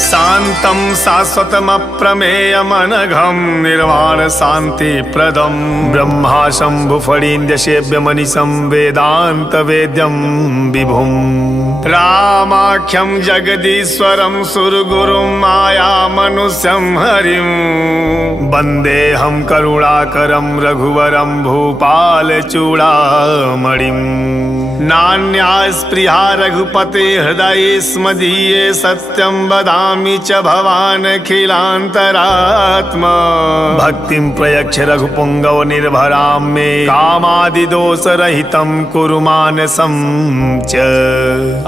शान्तं शाश्वतमप्रमेयमनघं निर्वाण शान्तिप्रदं ब्रह्मा शम्भुफणीन्द्यसेव्यमनिशं वेदान्तवेद्यं विभुं रामाख्यं जगदीश्वरं सुरगुरुं मायामनुष्यं हरिं वन्देऽहं करुणाकरं रघुवरं भूपालचूडामणिं नान्या स्पृहा रघुपते हृदये स्मदीये सत्यं वदामि च भवानखिलान्तरात्मा भक्तिं प्रयच्छ रघुपुङ्गव निर्भरां मे कामादिदोषरहितं कुरु मानसं च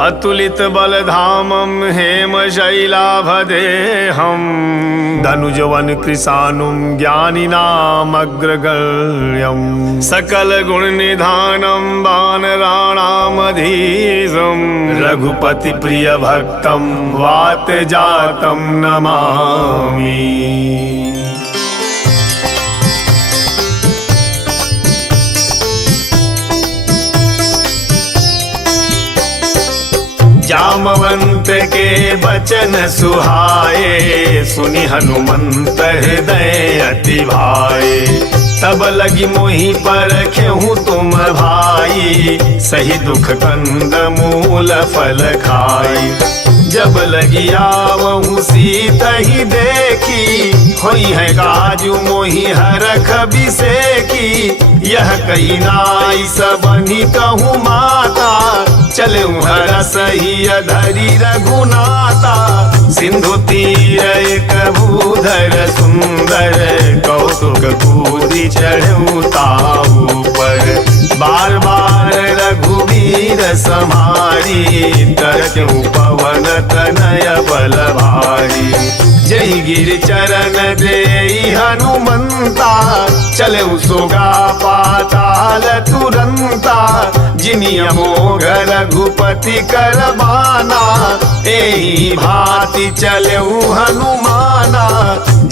अतुलित बलधामं हेमशैलाभदेहं धनुजवन कृशानुं ज्ञानिनामग्रगण्यं सकलगुणनिधानं वानराणामधीशं रघुपति प्रिय भक्तं वातजातं नमामि। जामवंत के बचन सुहाए सुनि हनुमंत हृदय अति भाए तब लगी मोहि पर खेहूँ तुम भाई सही दुख कंद मूल फल खाई जब लगी आवहूँ सीता ही देखी होई है काजू मोहि हरख बिसेकी यह कही नाई सबनी कहूँ माता चले हर सही अधरी रघुनाथा सिंधु तीर एक भूधर सुंदर कौतुक कूदी चढ़ऊ ताऊ पर बार बार रघुवीर समारी तरक्यू पवन तनय बल भारी जय गिर चरण दे हनुमंता चले सोगा पाताल तुरंता जिनिया मोघ रघुपति करबाना एही भांति चलेऊ हनुमाना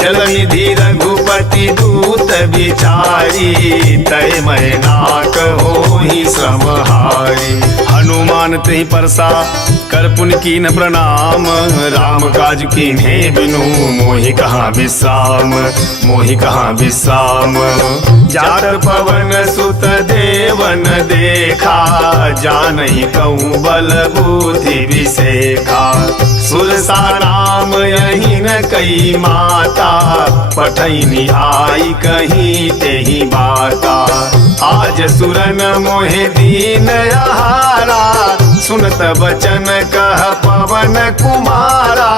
जल निधि रघुपति दूत बिचारी तय मैनाक होहि समहारी हनुमान ते परसा कर पुन कीन प्रणाम राम काज कीन्हे बिनु मोहि कहाँ विश्राम मोहि कहाँ विश्राम जात पवन सुत देवन देखा जानहि कहूँ बल बुद्धि विसेखा सुरसा नाम यही न कई माता पठैनी आई कहीं तेहि बाता आज सुरन मोहे दीन आहारा सुनत बचन कह पवन कुमारा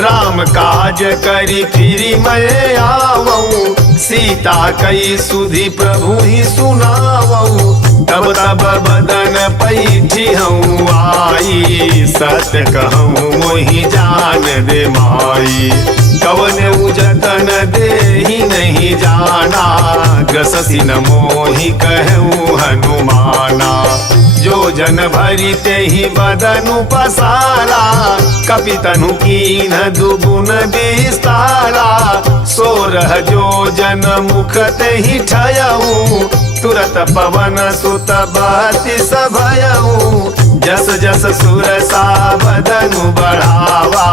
राम काज करी फिरी मैं आवऊं सीता कई सुधि प्रभु ही सुनावऊं तब तब बदन पैठी हूँ आई सत्य कहूँ मोहि जान दे माई कवन उजतन दे ही नहीं जाना ग्रससी न मोहि कहूँ हनुमाना जो जन भरी ते ही बदनु पसारा कपितनु कीन दुगुन विस्तारा सोरह जो जन मुख ते ही ठयऊ तुरत पवन सुत बति सभयऊ जस जस सुरसा बदनु बढ़ावा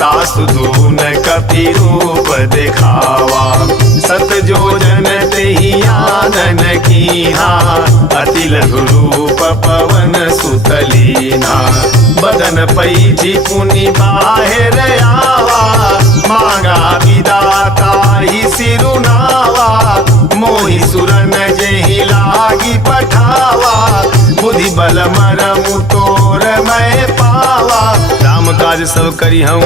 तासु दून कपि रूप दिखावा सत जो जन तेहि आनन कीन्हा अति लघु रूप पवन सुत लीन्हा बदन पैठी पुनि बाहिर आवा मांगा विदाता ही सिरुनावा मोहि सुरन जेहि लागी पठावा बुद्धि बल मरमु तोर मैं पावा राम काज सब करी हूँ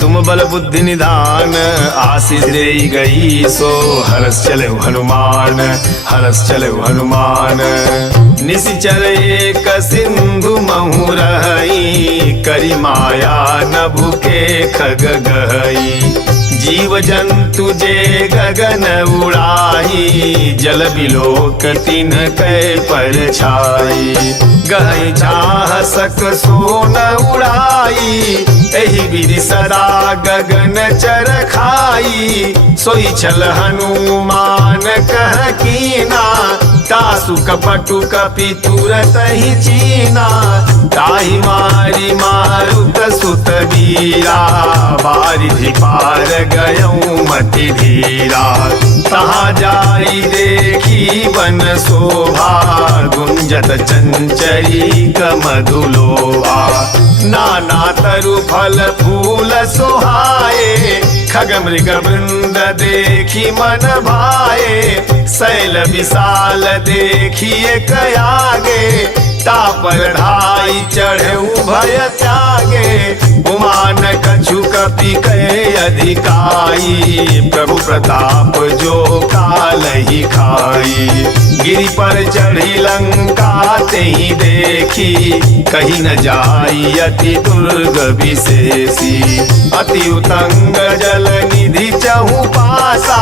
तुम बल बुद्धि निधान आशीष दे गई सो हरस चले हनुमान हरस चले हनुमान निशिचर एक सिंधु महु रही करी माया नभु के खग गई जीव जंतु जे गगन उड़ाई जल बिलोक तिन कै पर छाई गई चाह सक सोन उड़ाई एहि विधि सदा गगन चर खाई सोई छल हनुमान कह कीना सासु कपटु कपि तुरत ही चीना, ताहि मारी मारुत सुत वीरा, बारिधि पार गयऊ मति धीरा। तहाँ जाई देखी वन शोभा, गुंजत चंचरी कमधुलोभा। नाना तरु फल फूल सोहाए, खग मृग वृंद देखी मन भाए। शैल विशाल देखिए कयागे, तापर ढाई चढ़े भय त्यागे। गुमान कछु कपि कहे अधिकाई, प्रभु प्रताप जो काल ही खाई। गिरि पर चढ़ी लंका ते ही देखी, कहीं न जाई अति दुर्ग विशेषी। अति उतंग जल निधि चहु पासा,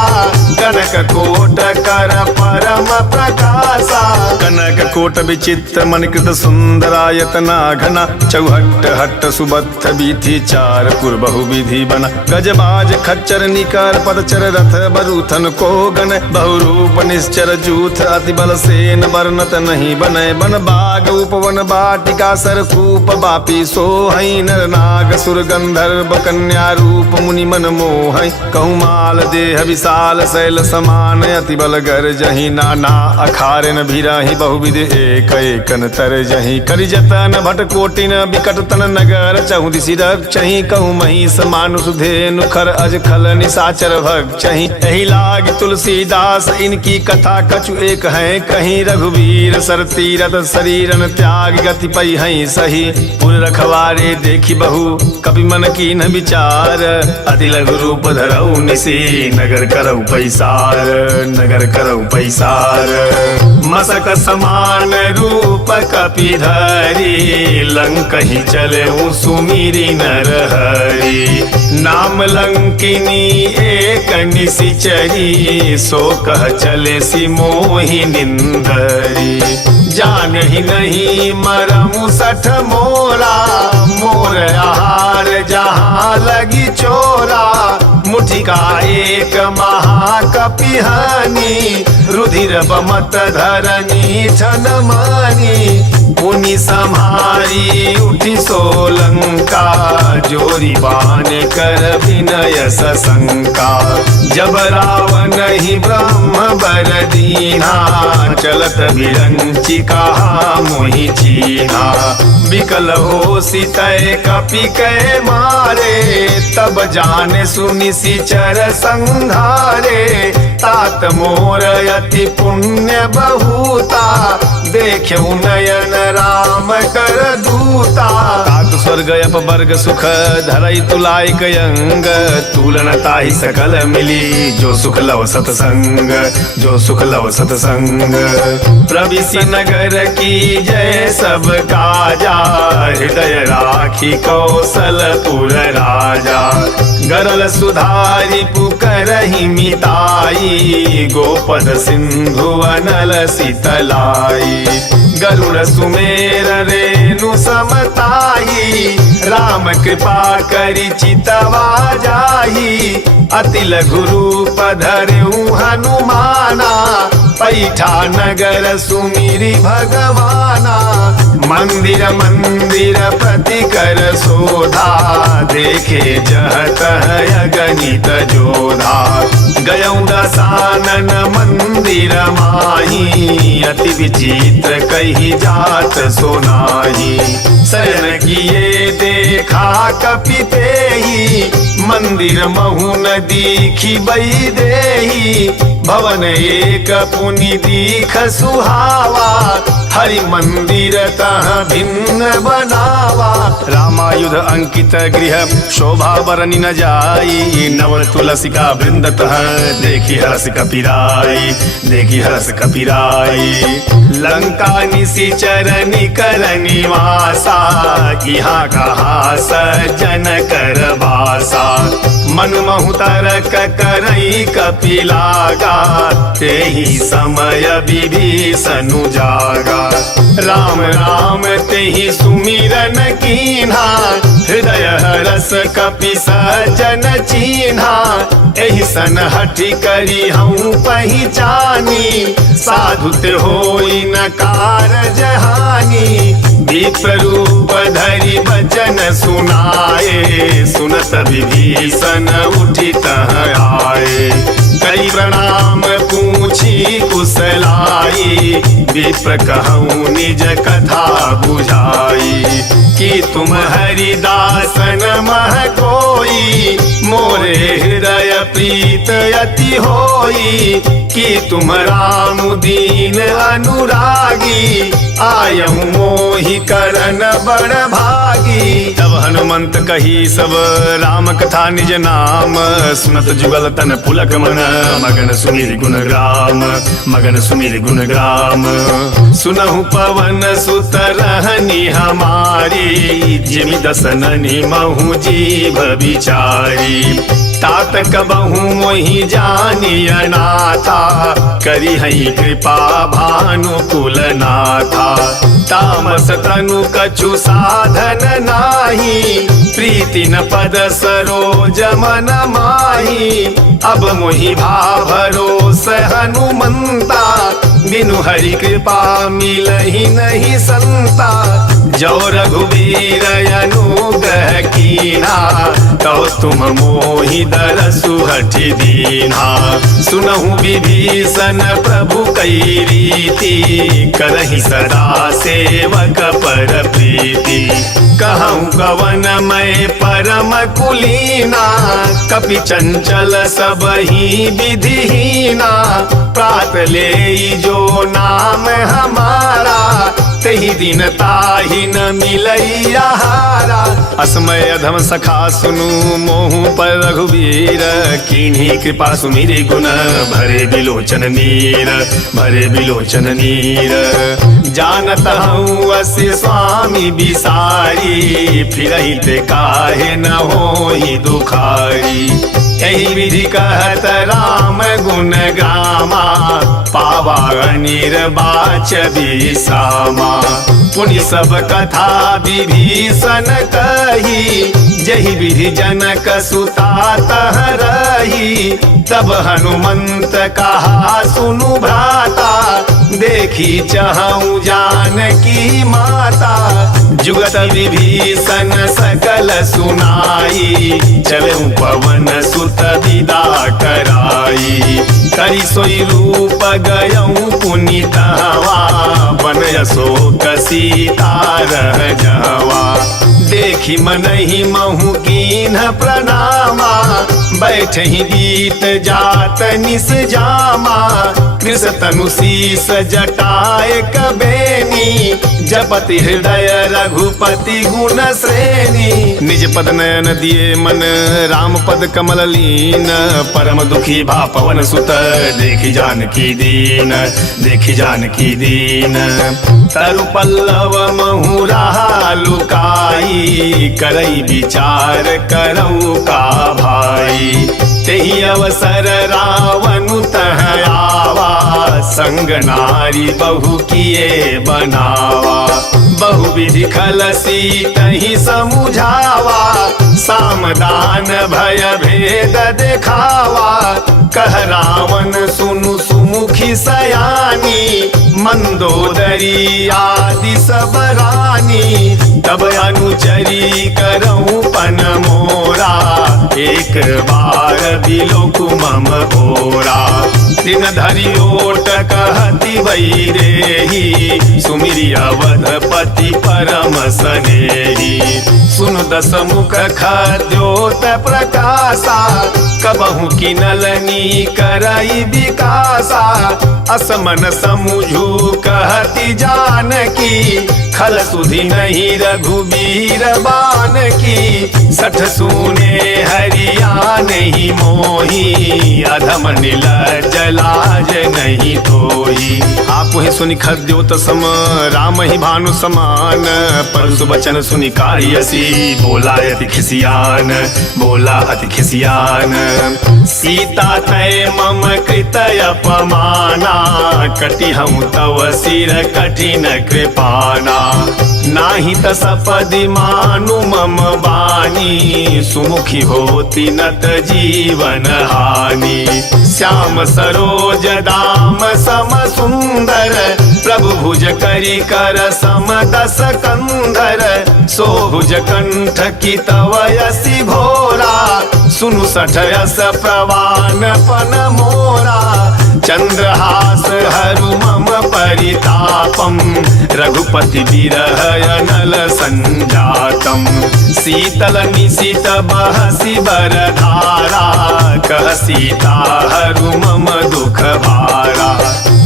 कनक कोट कर परम प्रकाशा। कनक कोट विचित्र मणिकृत सुंदरायतना घना, चौहट्ट हट्ट सुबत्थ बीथी चार पुर बहुविधि बना। गजबाज खच्चर निकर पदचर रथ बरूथन को गन, बहुरूप निश्चर जूथ अति बल सेन वर्णत नहीं बने। बन बाग उपवन बाटिका सरकूप बापी सोहई, नर नाग सुर गंधर्व कन्या रूप मुनि मन मोहई। कहुमाल देह विशाल शैल समान, अति बल गर जही नाना अखारन भिराही। बहुविध एक एकन तर जही, करि जतन भट कोटिन बिकट तन नगर। चहु दिशि रक्षहि कहु महिष मानुष धेनु, खर अज खल निशाचर भक्षहि। एहि लाग तुलसीदास इनकी कथा कछु एक है कहीं। रघुवीर सर तीरथ शरीरन त्याग, गति पई हई सही। पुर रखवारे देखी बहु कपि मन कीन विचार, अति लघु रूप धरऊ निसी नगर करऊ पैसार। नगर करऊ पैसार मसक समान रूप कपि धरी, लंक ही चले सुमिरी नर हरि। नाम लंकिनी एक निशिचरी, सो कह चले सी मोहि निंदरी। जान ही नहीं मरमु सठ मोरा, मोर आहार जहाँ लगी चोरा। मुठिका एक महाकपिहानी, रुधिर बमत धरनी छन मानी। मुनि सम्हारी उठी सोलंका, जोरी बान कर विनय सशंका। जब रावण ही ब्रह्म बर दीना, चलत विरंचि कहा मोहि चीना। विकल हो सितय कपि कै मारे, तब जाने सुनि सिचर संघारे। तात मोर अति पुण्य बहुता, देख्यऊ नयन राम कर दूता। तात स्वर्ग अपवर्ग सुख धरई तुलाई कयंग, तुलन ताहि सकल मिली। जो सुख लव सतसंग, जो सुख लव सतसंग। प्रविशि नगर की जय सब काजा, हृदय राखी कौशलपुर राजा। गरल सुधारी पुकरहि मिताई, गोपद सिंधु अनल शीतलाई। गरुड़ सुमेर रेणु समताई, राम कृपा करि चितवा जाही। अति लघु रूप धरऊ हनुमाना, पैठा नगर सुमिरि भगवाना। मंदिर मंदिर प्रति कर शोधा, देखे जहत अगणित जोधा। गयऊ दसानन मंदिर माही, अति विचित्र कही जात सोनाही। शरण किए देखा कपि तेहि, मंदिर महु न दीखी बई देही। भवन एक पुनि दीख सुहावा, हरि मंदिर तह भिन्न बनावा। रामायुध अंकित गृह शोभा बरनि न जाई, नव तुलसिका वृंद तह देखी हरस कपिराई। देखी हरस कपिराई। लंका निशिचर निकर निवासा, यहाँ कहा सज्जन कर बासा। मन महु तरक करई कपिलागा, तेहि समय विभीषण जागा। राम राम तेहि सुमिरन कीन्हा, हृदय हरष कहस कपि सज्जन चीन्हा, एहि सन हठि करी हूँ पहचानी। साधुत होई न कारज हानि, विप्र रूप धरि वचन सुनाए। सुनत विभीषण उठि तह आए, कई प्रणाम पूछी कुशलाई। विप्र कहूँ निज कथा बुझाई, कि तुम हरिदासन मह कोई। मोरे हृदय प्रीत अति होई, कि तुम राम दीन अनुरागी। आयहु मोहि करन बड़ भागी। तब हनुमंत कही सब राम कथा निज नाम, सुनत जुगल तन पुलक मन। मगन सुमिर गुण ग्राम, मगन सुमिर गुण ग्राम। सुनहु पवन सुत रहनी हमारी, जिमि दसननि महु जीव बिचारी। तात कबहु मोहि जानि अनाथा, करी हई कृपा भानुकुल नाथा। तामस तनु कछु साधन नाही, प्रीति न पद सरोज मन माही। अब मोहि भाव भरोस हनुमंता, बिनु हरि कृपा मिलहि नहीं संता। जो रघुवीर अनुग्रह कीना, तो तुम मोहि दरसु हठि दीना। सुनहु विभीषण प्रभु कई रीति, करहि सदा सेवक पर प्रीति। कहूँ कवन मैं परम कुलीना, कपि चंचल सबहि विधिहीना। प्रात लेई जो नाम हमारा, तहि दिन ताहि न मिलई आहारा। असमय अधम सखा सुनु मोहु पर रघुवीर, कीन्ही कृपा सुमिरि गुण भरे बिलोचन नीर, भरे बिलोचन नीर। जानत हूँ असि स्वामी बिसारी, फिरहि ते काहे न होई दुखारी। यही विधि कहत राम गुण गामा, पावा निर्वाच बिसामा। पुनि सब कथा विभीषण कही, जहि विधि जनक सुता तह रही। तब हनुमंत कहा सुनु भ्राता, देखी चहु जानकी माता। जुगत विभीषण सकल सुनाई, चलऊ पवन सुत विदा कराई। करी सोई रूप गयऊ पुनितवा, बन अशोक सीता रह जावा। देखी मनहि महु कीन्ह प्रणामा, बैठहि गीत जात निस जामा। कृष तनु शीस जटाए कबेनी, जपति हृदय रघुपति गुण श्रेणी। निज पद नयन दिए मन राम पद कमल लीन, परम दुखी भा पवन सुत देखी जानकी दीन, देखी जानकी दीन। तरु पल्लव महु रहा लुकाई, करई विचार करऊ का भाई। तेहि अवसर रावनु तह आवा, संग नारी बहु किए बनावा। बहु विधि खलसी तहि समुझावा, सामदान भय भेद देखावा। कह रावण सुनु सुमुखी सयानी, मंदोदरी आदि सब रानी। तब अनुचरी करऊं पन मोरा, एक बार बिलोकु मम भोरा। दिन धरि ओट कहती वैदेही, सुमिरि अवधपति परम सनेही। सुन दस मुख खद्योत प्रकाशा, कबहु किनलनी करई विकासा। असमन समुझू कहती जानकी, खल सुधि नहीं रघुबीर बान की। सठ सूने हरिया नहीं मोही, अधम नीलज लाज नहीं तोई। आप ही सुनि खद्योत सम राम ही भानु समान, परसु बचन सुनि कारियसी, बोला अति खिसियान, बोला अति खिसियान। सीता तय मम कृत अपमाना, कटि हम तव सिर कठिन कृपाना। नाही त सपदि मानु मम बानी, जानी सुमुखी होती नत जीवन हानि। श्याम सरोज दाम सम सुंदर प्रभु भुज करी कर सम दस कंधर। सोभुज कंठ की तवयसी घोरा सुनु सठयस प्रवान पन मोरा। चंद्रहास हरु मम परितापम रघुपति विरह अनल संजातम। शीतल निशित बहसी बरधारा कह सीता हरु मम दुख भारा।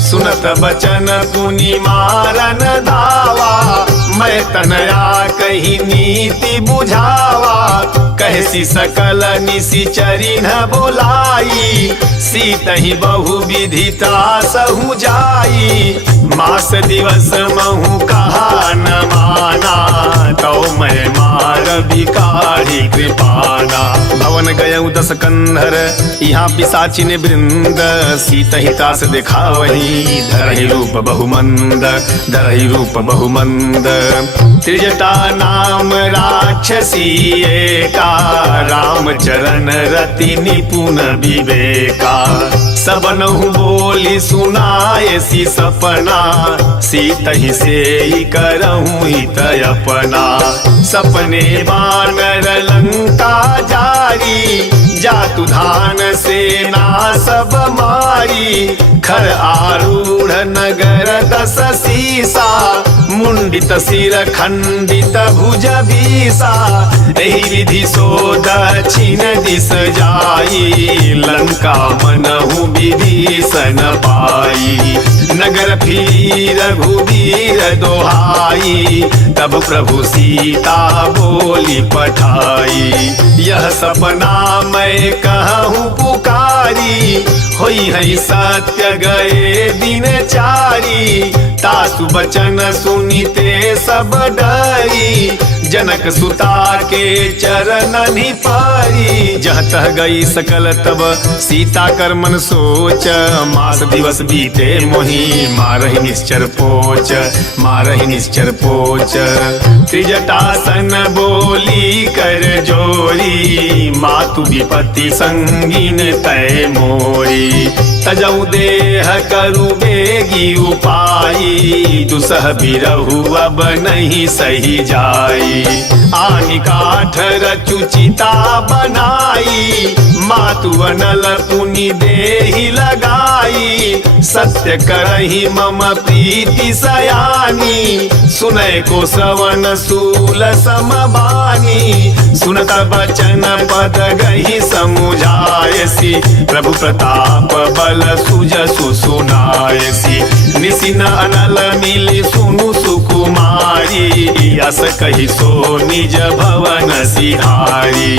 सुनत बचन पुनि मारन धावा मैं तनया कही नीति बुझावा। कहसी सकल निशिचरी न बोलाई सीतहि बहु विधिता सहु जाई। मास दिवस महु कहा न माना तो मैं मार भिखारी कृपाना। भवन गयउ दस कंधर यहाँ पिशाचिन वृंद सीतहिता से दिखावही। धरहि रूप बहुमंद धरहि रूप बहुमंद। त्रिजटा नाम राक्षसी एका राम चरण रति निपुण विवेका। सबनहु बोली सुनाए सी सपना सीतहि से ही करहूँ हित अपना। सपने बानर लंका जारी जातु धान सेना सब मारी। खर आरूढ़ नगर दस सीसा मुंडित सिर खंडित भुज भीसा। एहि विधि सो दक्षिण दिस जाई लंका मनहु विभीषण पाई। नगर फिर रघुवीर दोहाई तब प्रभु सीता बोली पठाई। यह सपना मैं कहूँ पुकारी होई है सत्य गए दिन चारी। तासु बचन सुनिते सब डरी जनक सुता के चरण पारी। जह तह गई सकल तब सीता कर मन सोच मास दिवस बीते मोही मारहि निश्चर पोच मारहि निश्चर पोच। त्रिजटासन बोली कर जोरी मातु विपत्ति संगीन तय मोरी। तजऊ देह करु बेगी उपाई दुसह बिरहु अब नहीं सही जाई। आनि काठ रचुचिता बनाई मातु अनल पुनि देहि लगाई। सत्य करहि मम प्रीति सयानी सुनय को श्रवण सूल समबानी। सुनत बचन पद गहि समुझायसी प्रभु प्रताप बल सुजसु सुनायसी। निसिन अनल मिली सुनु सुकुमारी यस कहि सो निज भवन सिधारी।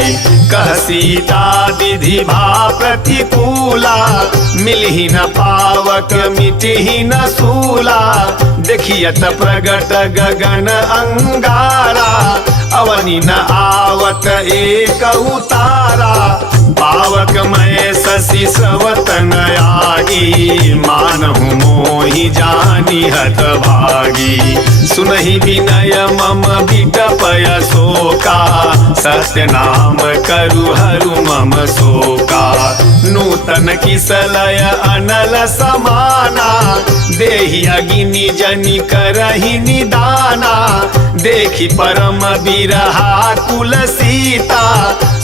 कह सीता विधि भा प्रतिकूला मिलहि न पावक मिटहि न सूला। देखियत प्रगट गगन अंगारा अवनि न आवत एक उतारा। पावक मैं शशि श्रवतन आगी मानहु मोहि जानी हत भागी। सुनहि विनय मम बिटपय शोका सत्य नाम करु हरु मम शोका। नूतन किसलय अनल समाना देहि अगिनि जनि करहि निदाना। देखि परम बिरहा कुल सीता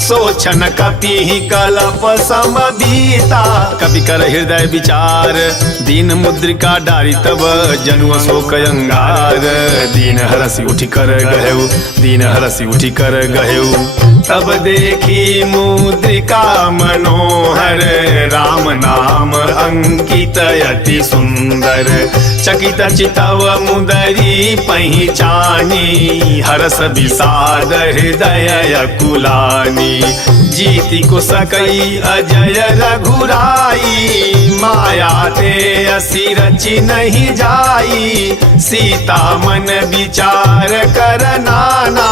सोचन कपि कलप समबीता। कवि कर हृदय विचार दीन मुद्रिका डारी तब जनुअ शोक अंगार। दीन हरसि उठि कर गहेउ दीन हरसि उठि कर गहेउ। तब देखी मुद्रिका मनोहर राम नाम अंकित अति सुंदर। चकित चितव मुदरी पहिचानी हरस विषाद हृदय अकुलानी। जीति को सकई अजय रघुराई माया ते असी रचि नहीं जाई। सीता मन विचार कर नाना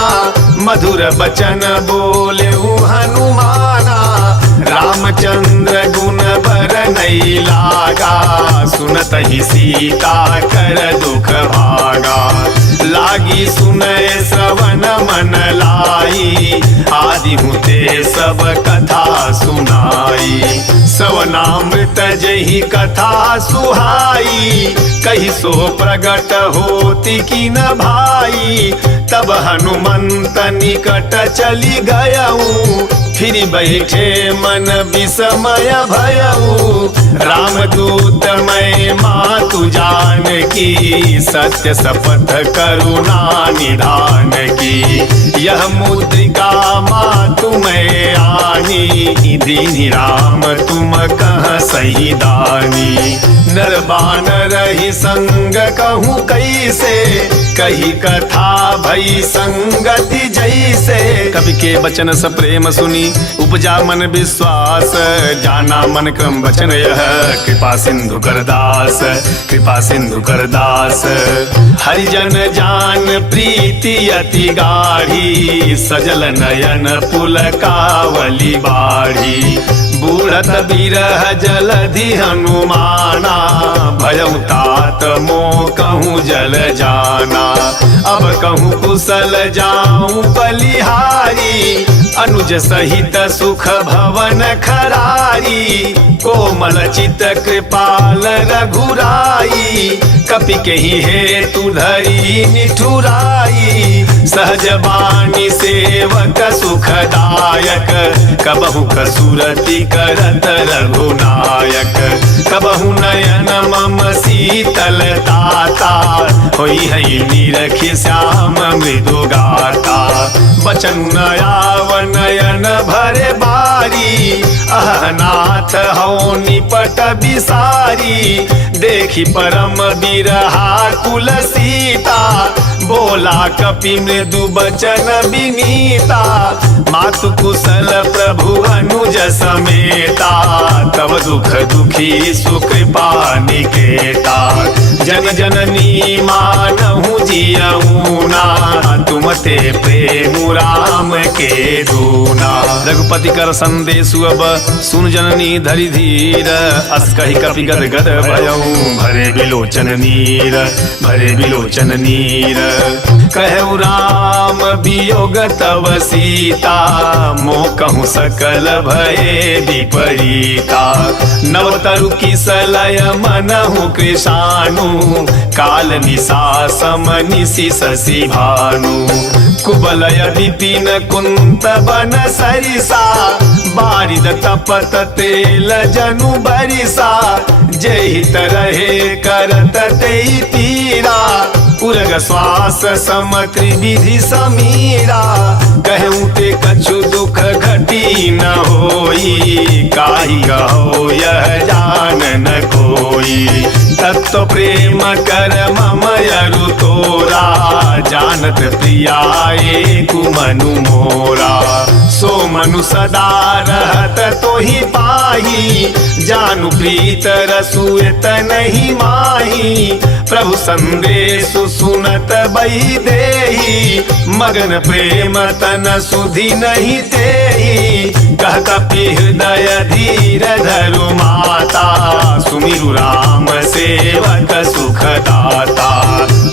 मधुर बचन बोले हनुमाना। रामचंद्र गुण बर नहीं लागा सुनत ही सीता कर दुख भागा। लागी सुनय श्रवण मन लाई जाति हूँ ते सब कथा सुनाई। सवनामृत जही कथा सुहाई, कही सो प्रगट होती की न भाई। तब हनुमंत निकट चली गयऊ, फिर बैठे मन विस्मय भयऊ। रामदूत मैं मातु जान की, सत्य शपथ करुणा निधान की। यह मुद्रिका मातु मैं आनी, दीनि राम तुम कह सही दानी। नर बानर ही संग कहूँ कैसे, कही कथा भई संगति जैसे। कवि के वचन स प्रेम सुनी, उपजा मन विश्वास। जाना मन क्रम वचन यह, कृपा सिंधु करदास, कृपा सिंधु करदास। हरिजन जान प्रीति अति गाढ़ी, सजल नयन पुलकावली बाढ़ी। बूढ़त बिरह जलधि हनुमाना, भयउ तात मोह कहूँ जल जाना। अब कहूँ कुशल जाऊं बलिहारी, अनुज सहित सुख भवन खरारी। कोमल चित कृपाल रघुराई, कपि केहि हेतु धरी निठुराई। सहज बानी सेवक सुखदायक, कबहु कसुरति करत रघुनायक। कबहु नयन मम शीतलताता, होई है निरखि श्याम मृदु गाता। बचन नयाव नयन भरे बारी, अहनाथ हौ निपट बिसारी। देखी परम बिरहा कुल सीता, बोला कपि मृदु बचन विनीता। मातु कुशल प्रभु अनुज समेता, तब दुख दुखी सुकृपा निकेता। जन जननी मानहु जियऊना, तुम ते प्रेम राम के दूना। रघुपति कर संदेशु अब सुन जननी धरि धीर, अस कहि कपि गद गद भयऊ भरे बिलोचन नीर, भरे बिलोचन नीर। कहु राम वियोग तव सीता, मोह कहूँ सकल भये विपरीता। नवतरु किसलय मनहु कृशानु, काल निशा सम निशि शशि भानु। कुबलय विपिन कुंत बन सरिसा, बारिद तपत तेल जनु बरिसा। जहित रहे करत तेई पीरा, उरग श्वास सम त्रिविधि समीरा। कहूँ ते कछु दुख घटी न होई, काहि कहो यह जान न कोई। तत्व प्रेम कर मम यरु तोरा, जानत प्रियाए कुमनु मोरा। सो मनु सदा रहत तोहि पाही, जानु प्रीत रसुएत नहीं माही। प्रभु संदेशु सुनत बही देही, मगन प्रेम तन सुधि नहीं तेही। कह कपि हृदय धीर धरु माता, सुमिरु राम सेवक सुखदाता।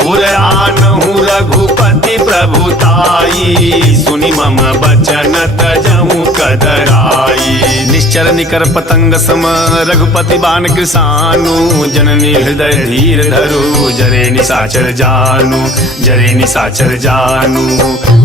पुराणहु रघुपति प्रभुताई, सुनि मम बचन तजहु कदराई। निश्चर निकर पतंग सम रघुपति बाण कृसानु, जननी हृदय धीर धरु जरे निशाचर जानु, जरे निशाचर जानु।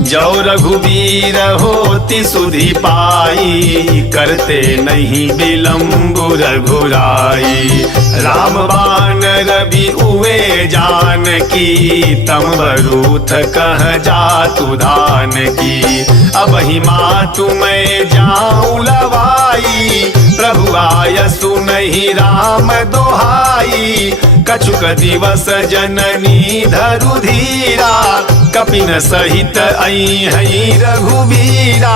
जो रघुवीर होति सुधि पाई, करते नहीं विलम्बु रघुराई। राम बाण रवि उए जान की, तम बरूथ कह जातु धान की। अब ही मातु मैं जाऊं लवाई, प्रभु आय सुनहि राम दोहाई। कछुक दिवस जननी धरु धीरा, कपिन सहित आई हई रघुवीरा।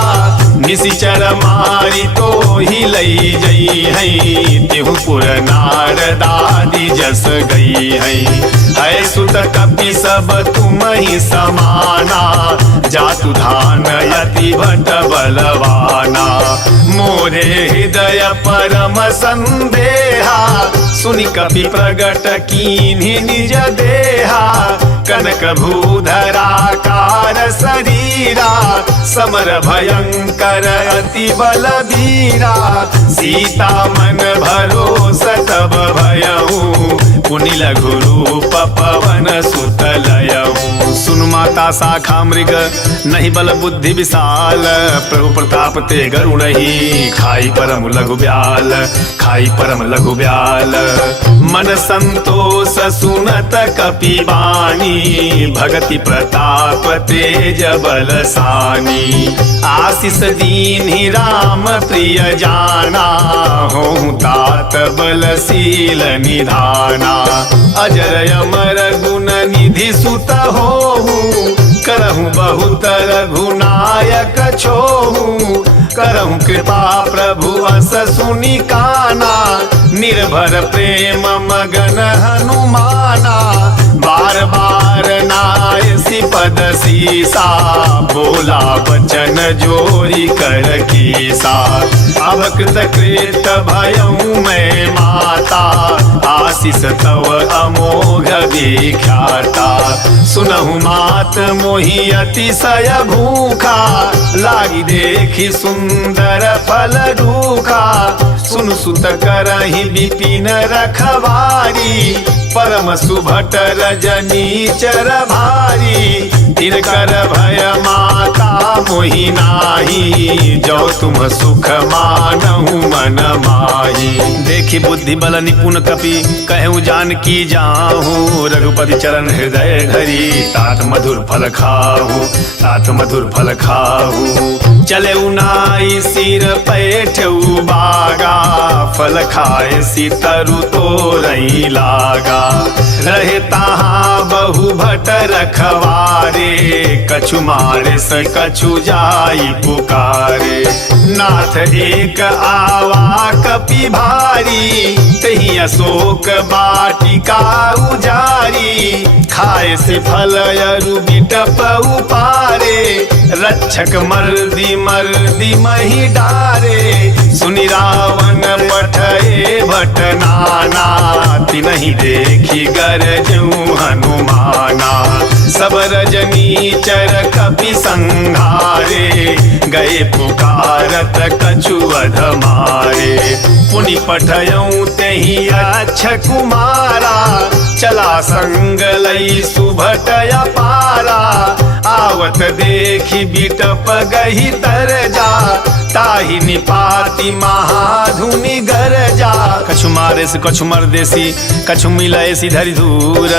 निशिचर मारी तो ही लई जई हई, तिहु पुर नारदादि जस गई हई। है सुत कपि सब तुम ही समाना, जातु धान यति भट बलवाना। मोरे हृदय परम संदेहा, सुनि कपि प्रगट कीन्हि निज देहा। कनक भूधराकार शरीरा, समर भयंकर अति बलबीरा सीता मन भरोस तब भयऊ पुनि लघु रूप पवन सुत लयऊ। सुन माता शाखा मृग नहीं बल बुद्धि विशाल प्रभु प्रताप ते गरुड़ ही खाई परम लघु ब्याल खाई परम लघु ब्याल। मन संतोष सुनत कपि वाणी भगति प्रताप तेज बल सानी। आशीष दीन्हि राम प्रिय जाना हों तात बलशील निधाना। अजर अमर गुण निधि सुत होहु करहु बहुत रघुनायक छोहु। करहु कृपा प्रभु अस सुनि काना निर्भर प्रेम मगन हनुमाना। बार बार नायसी पद सीसा बोला वचन जोरी कर कीसा। अब कृत कृत भयऊ मैं माता आशीष तव अमोघ विख्याता। सुनहु मात मोहि अतिशय भूखा लागी देखी सुंदर फल रूखा। सुन सुत करहि विपिन रखवारी परम सुभट रजनी चर भारी। तिनकर भय माता मोहि नाही जो तुम सुख मानहु मन माही। देखी बुद्धि बल निपुण कपि कहूँ जान की जाहूँ रघुपति चरण हृदय धरी तात मधुर फल खाहू तात मधुर फल खाहू। चले उनाई सिर पैठऊ बागा फल खाए सी तरु तोरई लागा। रहे ताहा बहु भट रखवारे कछु मारे स कछु जाई पुकारे। नाथ एक आवा कपि भारी तही अशोक बाटिका उजारी। खाए से फल अरु बिटप उपारे रक्षक मर्दी मर्दी मही डारे। सुनि रावण पठए भट नाना तिनहि देखी गरजऊ हनुमाना। सब रजनी चर कपि संहारे गए पुकारत कछु अध मारे। पुनि पठयऊ तेहि अच्छ कुमारा चला संग लई सुभट अपारा। आवत देखी बिटप गही तर जा ताहि निपाति महाधुनि गरजा। कछु मारे से कछु मरदेसी कछु मिलए सी धरि दूर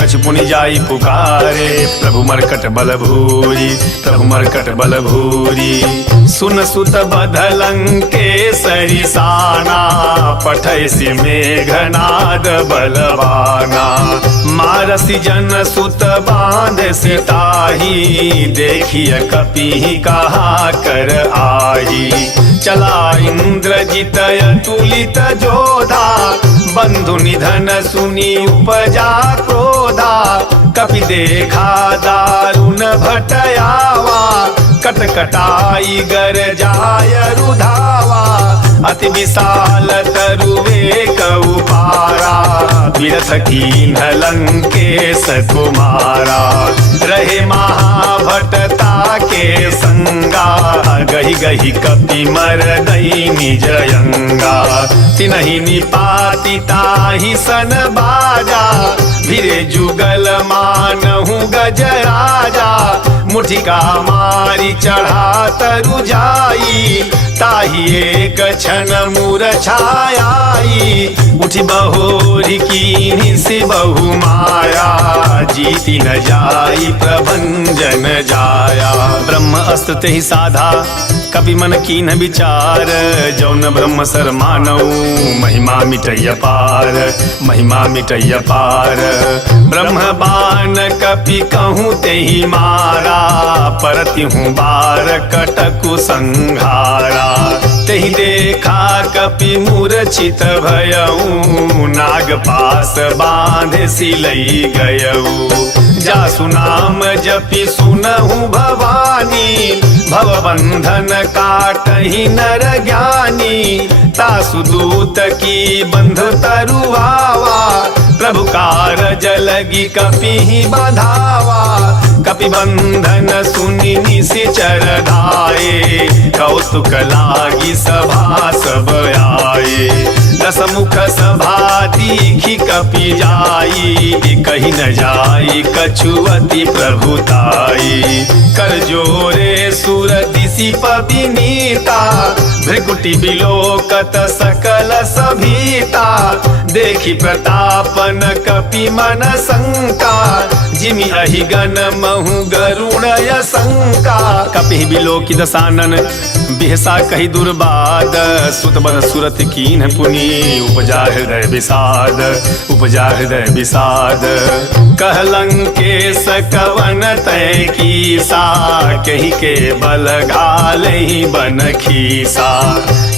कछु पुनि जाई पुकारे प्रभु मरकट बल भूरी प्रभु मरकट बल भूरी। सुन सुत बधलंके सरिसाना पठय सि मेघनाद बलवाना। मारसी जन सुत बांध सिताही देखिय कपि कहा कर आही। चला इंद्रजित तुलित जोधा बंधु निधन सुनी उपजा क्रोधा। कपि देखा दारुण भटयावा कटकटाई गर जाय रुधावा। अति विशाल तरुवे कउपारा विरथ कीन्ह लंकेश कुमारा। रहे महाभटता के संगा गही गही कपि मरदई निजयंगा। तिनहि निपाति ताहि सन बाजा भिरे जुगल मानहु गजराजा। मुठिका मारी चढ़ा तरु जाई ताहि एक क्षण मूरछायाई। उठी बहोरी कीन्हि से बहु माया जीति न जाई प्रभंजन जाया। ब्रह्म अस्त्र तेहि साधा कपि मन कीन्ह विचार जौन ब्रह्म सर मानऊ महिमा मिटैय पार महिमा मिटैय पार। ब्रह्म बाण कपि कहूँ तेहि मारा परति हूँ बार कटकु संघारा। तेहि देखा कपि मूर्छित भयऊ नाग पास बांध सिलई गयऊ। जासु नाम जपि सुनहु भवानी भवबंधन काटहि नर ज्ञानी। तासु दूत की बंध तरुआवा प्रभु कारज लगी कपि बंधावा। कपिबंधन सुनि निशिचर धाये, कौतुक लागी सभा सब आए। दसमुख सभा दीखी कपि जाई, कहीं न जाई कछुअति प्रभुताई। कर जोरे सुर दिशि पविनीता, भृकुटि बिलोकत सकल सभीता। देखी प्रतापन कपि मन शंका, जिमि अहिगन महु गरुड़य शंका। कपि बिलोकि दसानन बिहसा कही दुर्बाद, सुतबन सुरत कीन्ह पुनि उपजा हृदय विषाद, उपजा हृदय विषाद। कहलंकेश कवन तय कीसा, कही के बल घालहि बन खीसा।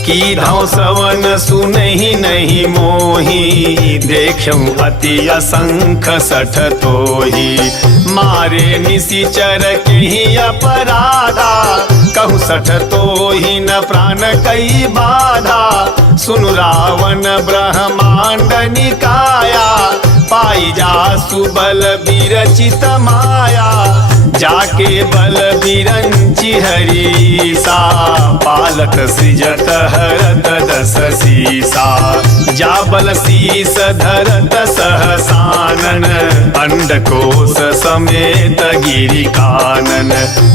की धौ सवन सुनहि नहीं मोही, देखूं अति असंख सठ तोही। मारे निशिचर केहि अपराधा, कहूँ सठ तोही न प्राण कई बाधा। सुनु रावण ब्रह्मांड निकाया, पाई जासु बल विरचित माया। जाके बल विरंचि हरीसा, पालक सृजत हरत दस सीसा। जा बल शीस धरत सहसानन, अंडकोश समेत गिरि कानन।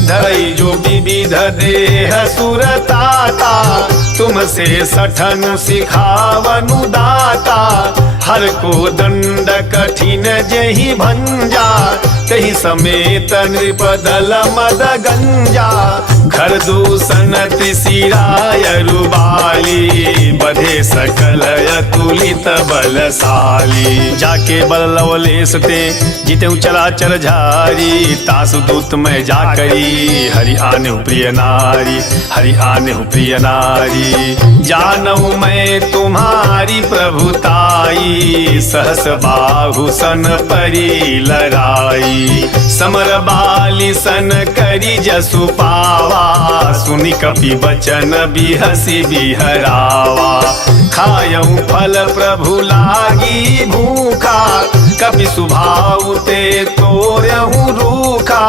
धरई जो विविध देह सुरताता, तुमसे सठनु सिखावनु दाता। हर को दंड कठिन जहि भंजा, तहि समेत नृपदल मद गंजा। खर दूषण त्रिशिराय रुबाली, बधे सकल अतुलित बलशाली। जाके बल लवलेश ते जितेउ चराचर झारी, तासु दूत में जाकरी हरि आनेहु प्रिय नारी, हरि आनेहु प्रिय नारी। जानऊ मैं तुम्हारी प्रभुताई, सहस बाहु सन परी लड़ाई। समर बाली सन करी जसु पावा, सुनि कपि बचन बिहसी बिहरावा। खायऊ फल प्रभु लागी भूखा, कपि सुभाव ते तोरहु रूखा।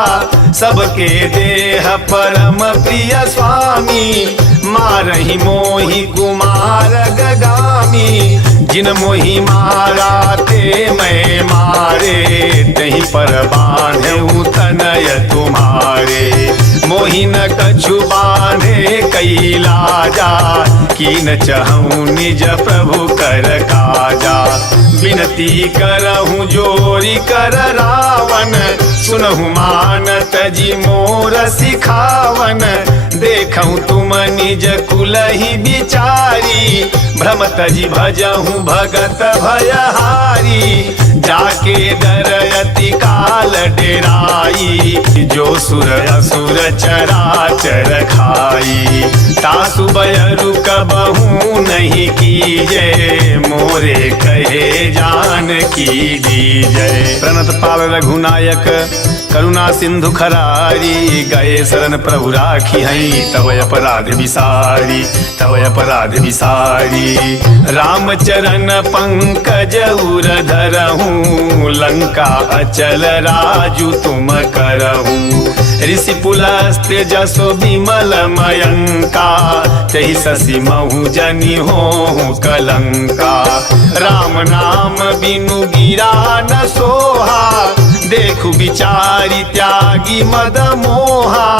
सबके देह परम प्रिय स्वामी, मारहि मोहि कुमार गगामी। जिन मोहि मारा ते मैं मारे, तहीं पर बांधेउ तनय तुम्हारे। मोहि न कछु बांधे कैलाजा, कीन चहूँ निज प्रभु कर काजा। विनती करहूँ जोरी कर रावण, सुनहु मानत जी मोर सिखावन। देखूं तुम निज कुलहि बिचारी, भ्रमत जी भजहूँ भगत भयहारी। जाके डरयति काल डेराई, जो सुर असुर चराचर खाई। तासु बयरु कबहूँ नहीं कीजे, मोरे कहे जान की दीजय। प्रणत पाल रघुनायक करुणा सिंधु खरारी, गए शरण प्रभु राखी हई, तव अपराध विसारी, तव अपराध विसारी। रामचरण पंकज उर धरहूँ, लंका अचल राजु तुम करहूँ। ऋषि पुलस्त्य जसो विमल मयंका, तहि शशि महु जनि होहु कलंका। राम नाम बिनु गिरा न सोहा, देखु विचारी त्यागी मद मोहा।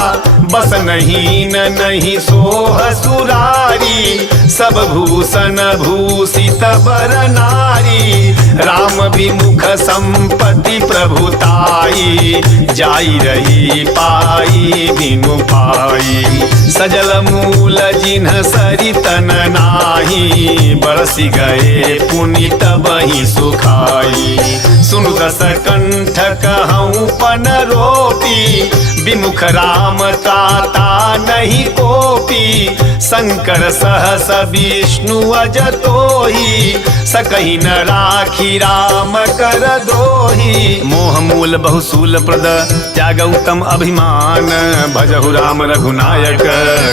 बस नहीं न नहीं सोह सुरारी, सब भूषण भूषित बर नारी। राम विमुख संपत्ति प्रभुताई, जाई रही पाई बिनु पाई। सजल मूल जिन्ह सरितन नाही, बरसी गए पुनित बही सुखाई। सुनु दस कंठ कहूँ पन रोपी, विमुख राम ताता नहीं को गोपी शंकर सहस विष्णु अजतोही सकहि न राखी राम कर दोही मोह मूल बहुसूल प्रद त्याग उत्तम अभिमान भजहु राम रघुनायक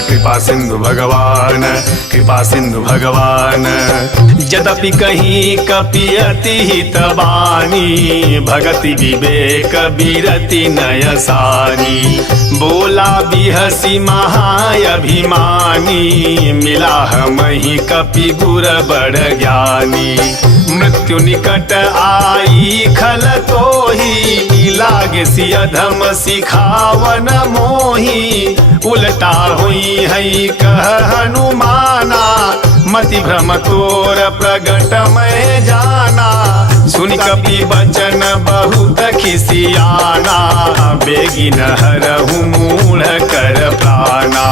कृपा सिंधु भगवान कृपा सिंधु भगवान यद्यपि कहीं कपि अति हित बानी भगति विवेक बिरति नय सारी बोला बिहसी महाअभिमानी मिला हमहि कपि गुर बड़ ज्ञानी मृत्यु निकट आई खल तोही लागे सियधम सिखावन मोही उल्टा हुई है कह हनुमाना मति भ्रम तोर प्रगट में जाना सुनि कपि बचन बहुत खिसियाना बेगी न हरहु मूढ़ कर प्राणा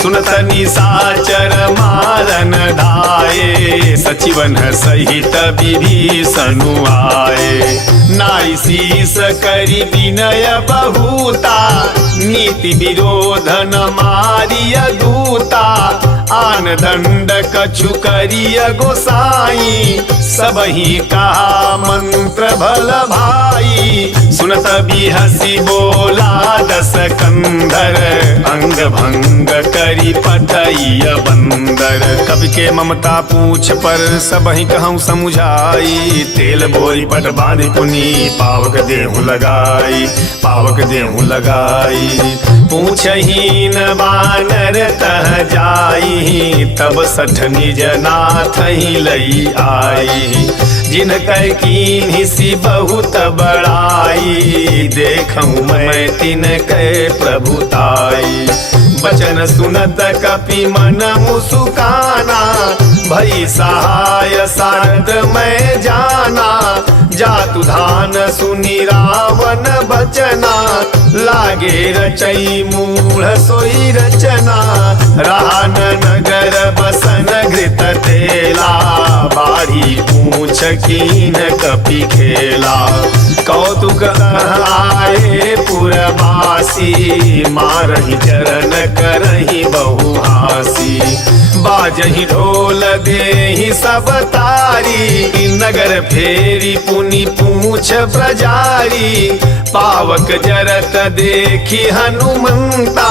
सुनत निशाचर मारन धाये सचिवन सहित विभीषणु आए नाई शीस करि विनय बहुता नीति विरोध न मारिय दूता आन दंड कछु करिय गोसाई सबही कहा मंत्र भल भाई सुनत बिहसी बोला दस कंधर अंग भंग करी पठइय बंदर कवि के ममता पूछ पर सबही कहूँ समुझाई तेल बोरी पट बांधि पुनी पावक देहु लगाई पावक देहु लगाई पूछहीन बानर तह जाई तब सठ निज नाथ ही लई आई जिन कह कीन्ही सी बहुत बड़ाई देखूं मैं तिन कह प्रभुताई बचन सुनत कपि मन मुसुकाना भई सहाय सारद मैं जाना जातु धान सुनि रावण बचना लागे रचई मूढ़ सोई रचना रान नगर बसन घृत तेला बाढ़ी पूछ कीन कपि खेला कौतुक आए पुरवासी मारहि चरण करहि बहुहासी बाजहि ढोल देहि सब तारी नगर फेरी पुनि पूछ ब्रजारी पावक जरत देखी हनुमंता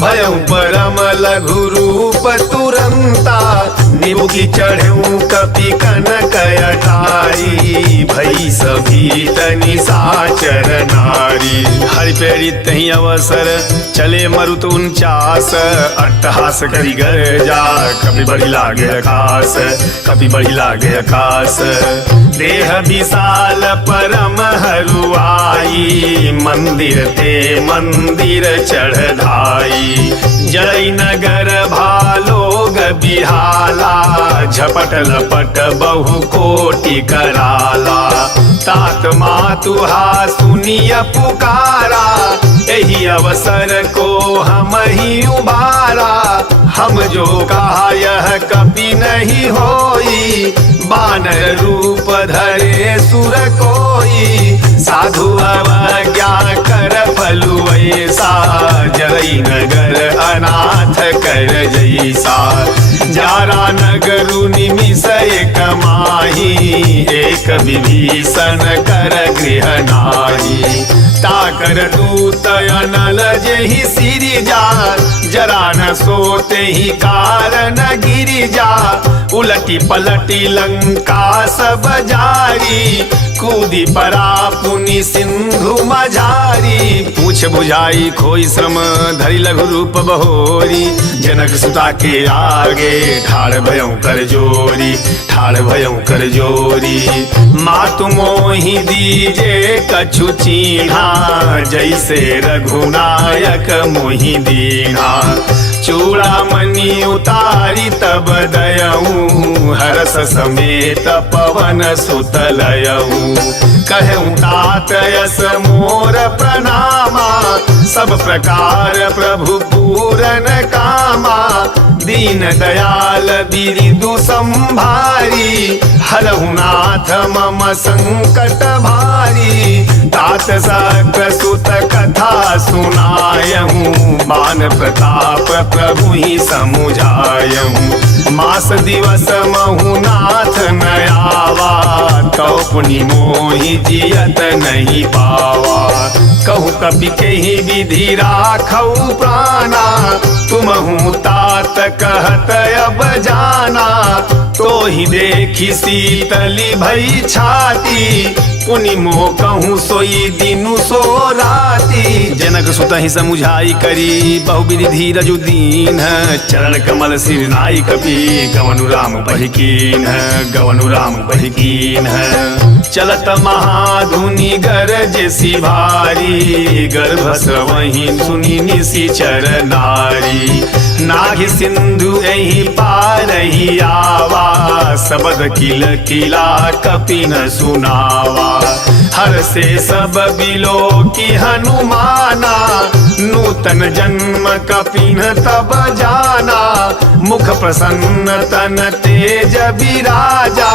भयउ परम लघु रूप तुरंता निबुकी चढ़ऊ कपि कनक अटारी भई सभी तनि साचर नारी हरि पेरी तही अवसर चले मरुत 49 अट्टहास करी गर्जा कपि बड़ी लागे आकाश कपि बड़ी लागे आकाश देह विशाल परम हरुआई मंदिर ते मंदिर चढ़ाई जय नगर भालोग बिहाला झपट लपट बहु कोटि कराला तात मातुहा सुनिय पुकारा यही अवसर को हम ही उबारा हम जो कहा यह कपि नहीं होई बानर रूप धरे सुर कोई साधु अवज्ञा कर फलु ऐसा जरई नगर अनाथ कर जैसा जारा नगरु निमिष एक माही एक विभीषण कर गृह नाही ताकर दूत अनल जेहि सिरि जा जरा न सोते ही कारण गिरि जा उलटी पलटी लंका सब जारी कूदी परा पुनि सिंधु मझारी पूछ बुझाई खोई श्रम धरि लघु रूप बहोरी जनक सुता के आगे ठाड़ भयं कर जोरी ठाड़ भयं कर जोरी मातु मोहि दीजे कछु चीन्हा जैसे रघुनायक मोहि दीन्हा चूड़ामणि उतारी तब दयऊ हरस समेत पवन सुतलयऊ कहूँ तात यस मोर प्रणामा सब प्रकार प्रभु पूरन कामा दीन दयाल बिरिदु संभारी, हरहु नाथ मम संकट भारी। तात सक्र सुत कथा सुनायहूँ, मान प्रताप प्रभु ही समुझायहूँ। मास दिवस महु नाथ न आवा, तो पुनि मोहि जियत नहीं पावा। कहूँ कपि केहि विधि राखऊ प्राणा, तुमहु तात कहत अब जाना। तो ही देखी शीतली भई छाती, पुनि मोह कहूँ सोई दिनु सो राती। जनक सुत ही समुझाई करी, बहुविधि धीरजु दीन। चरण कमल सिर नाई कपि, गवनु राम बहि कीन, गवनु राम बहि कीन। चलत महाधुनि गरजसी भारी, गर्भ स्रवहि सुनि निशिचर नारी। नाहि सिंधु एहि पारहि आवा, सबद किल किला कपि न सुनावा। हर से सब बिलो की हनुमाना, नूतन जन्म कपिन तब जाना। मुख प्रसन्न तन तेज बिराजा,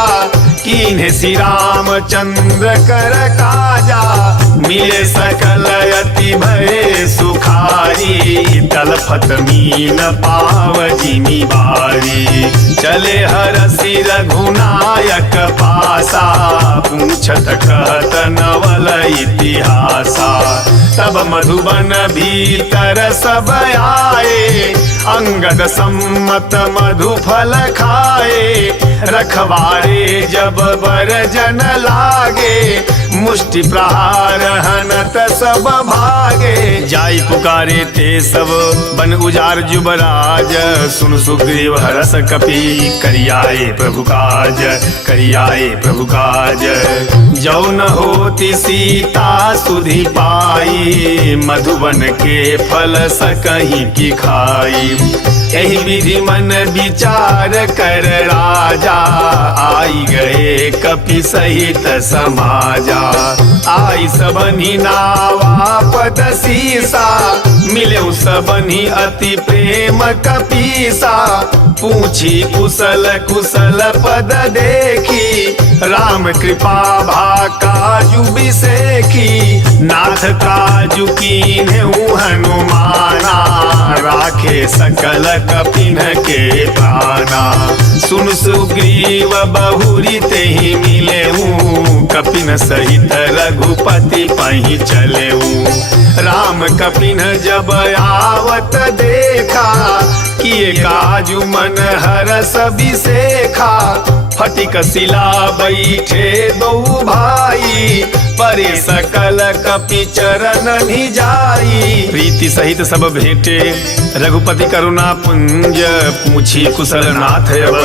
कीन्हे श्री राम चंद्र कर काजा। मिले सकल अति भय सुखारी, तलफत मीन पाव जिमि बारी। चले हरषि रघुनायक पासा, पूछत कहत नवल इतिहासा। तब मधुबन भीतर सब आए, अंगद सम्मत मधु फल खाए। रखवारे जब बर जन लागे, मुष्टि प्रहार हनत सब भागे। जाई पुकारे ते सब बन उजार जुबराज, सुन सुग्रीव हरस कपि करियाए प्रभु काज, करियाए प्रभु काज। जौ न होती सीता सुधि पाई, मधुबन के फल सकहीं की खाई। यही विधि मन विचार कर राजा, आई गए कपि सहित समाजा। आई सबनि नावा पद सीसा, मिले सबनि अति प्रेम कपीसा। पूछी कुशल कुशल पद देखी, राम कृपा भा काजु बिसेखी। नाथ काजु कीन्हु हनुमाना, राखे सकल कपिन के प्राणा। सुन सुग्रीव बहुरी तेहि मिलेहूँ, कपिन सहित रघुपति पहि चलेहूँ। राम कपिन जब आवत देखा, किए काजु मन हरस बिसेखा। फटिक शिला बैठे दो भाई, परे सकल कपि चरण जाई। प्रीति सहित सब भेटे रघुपति करुणा पुंज, पूछी कुशल नाथ अब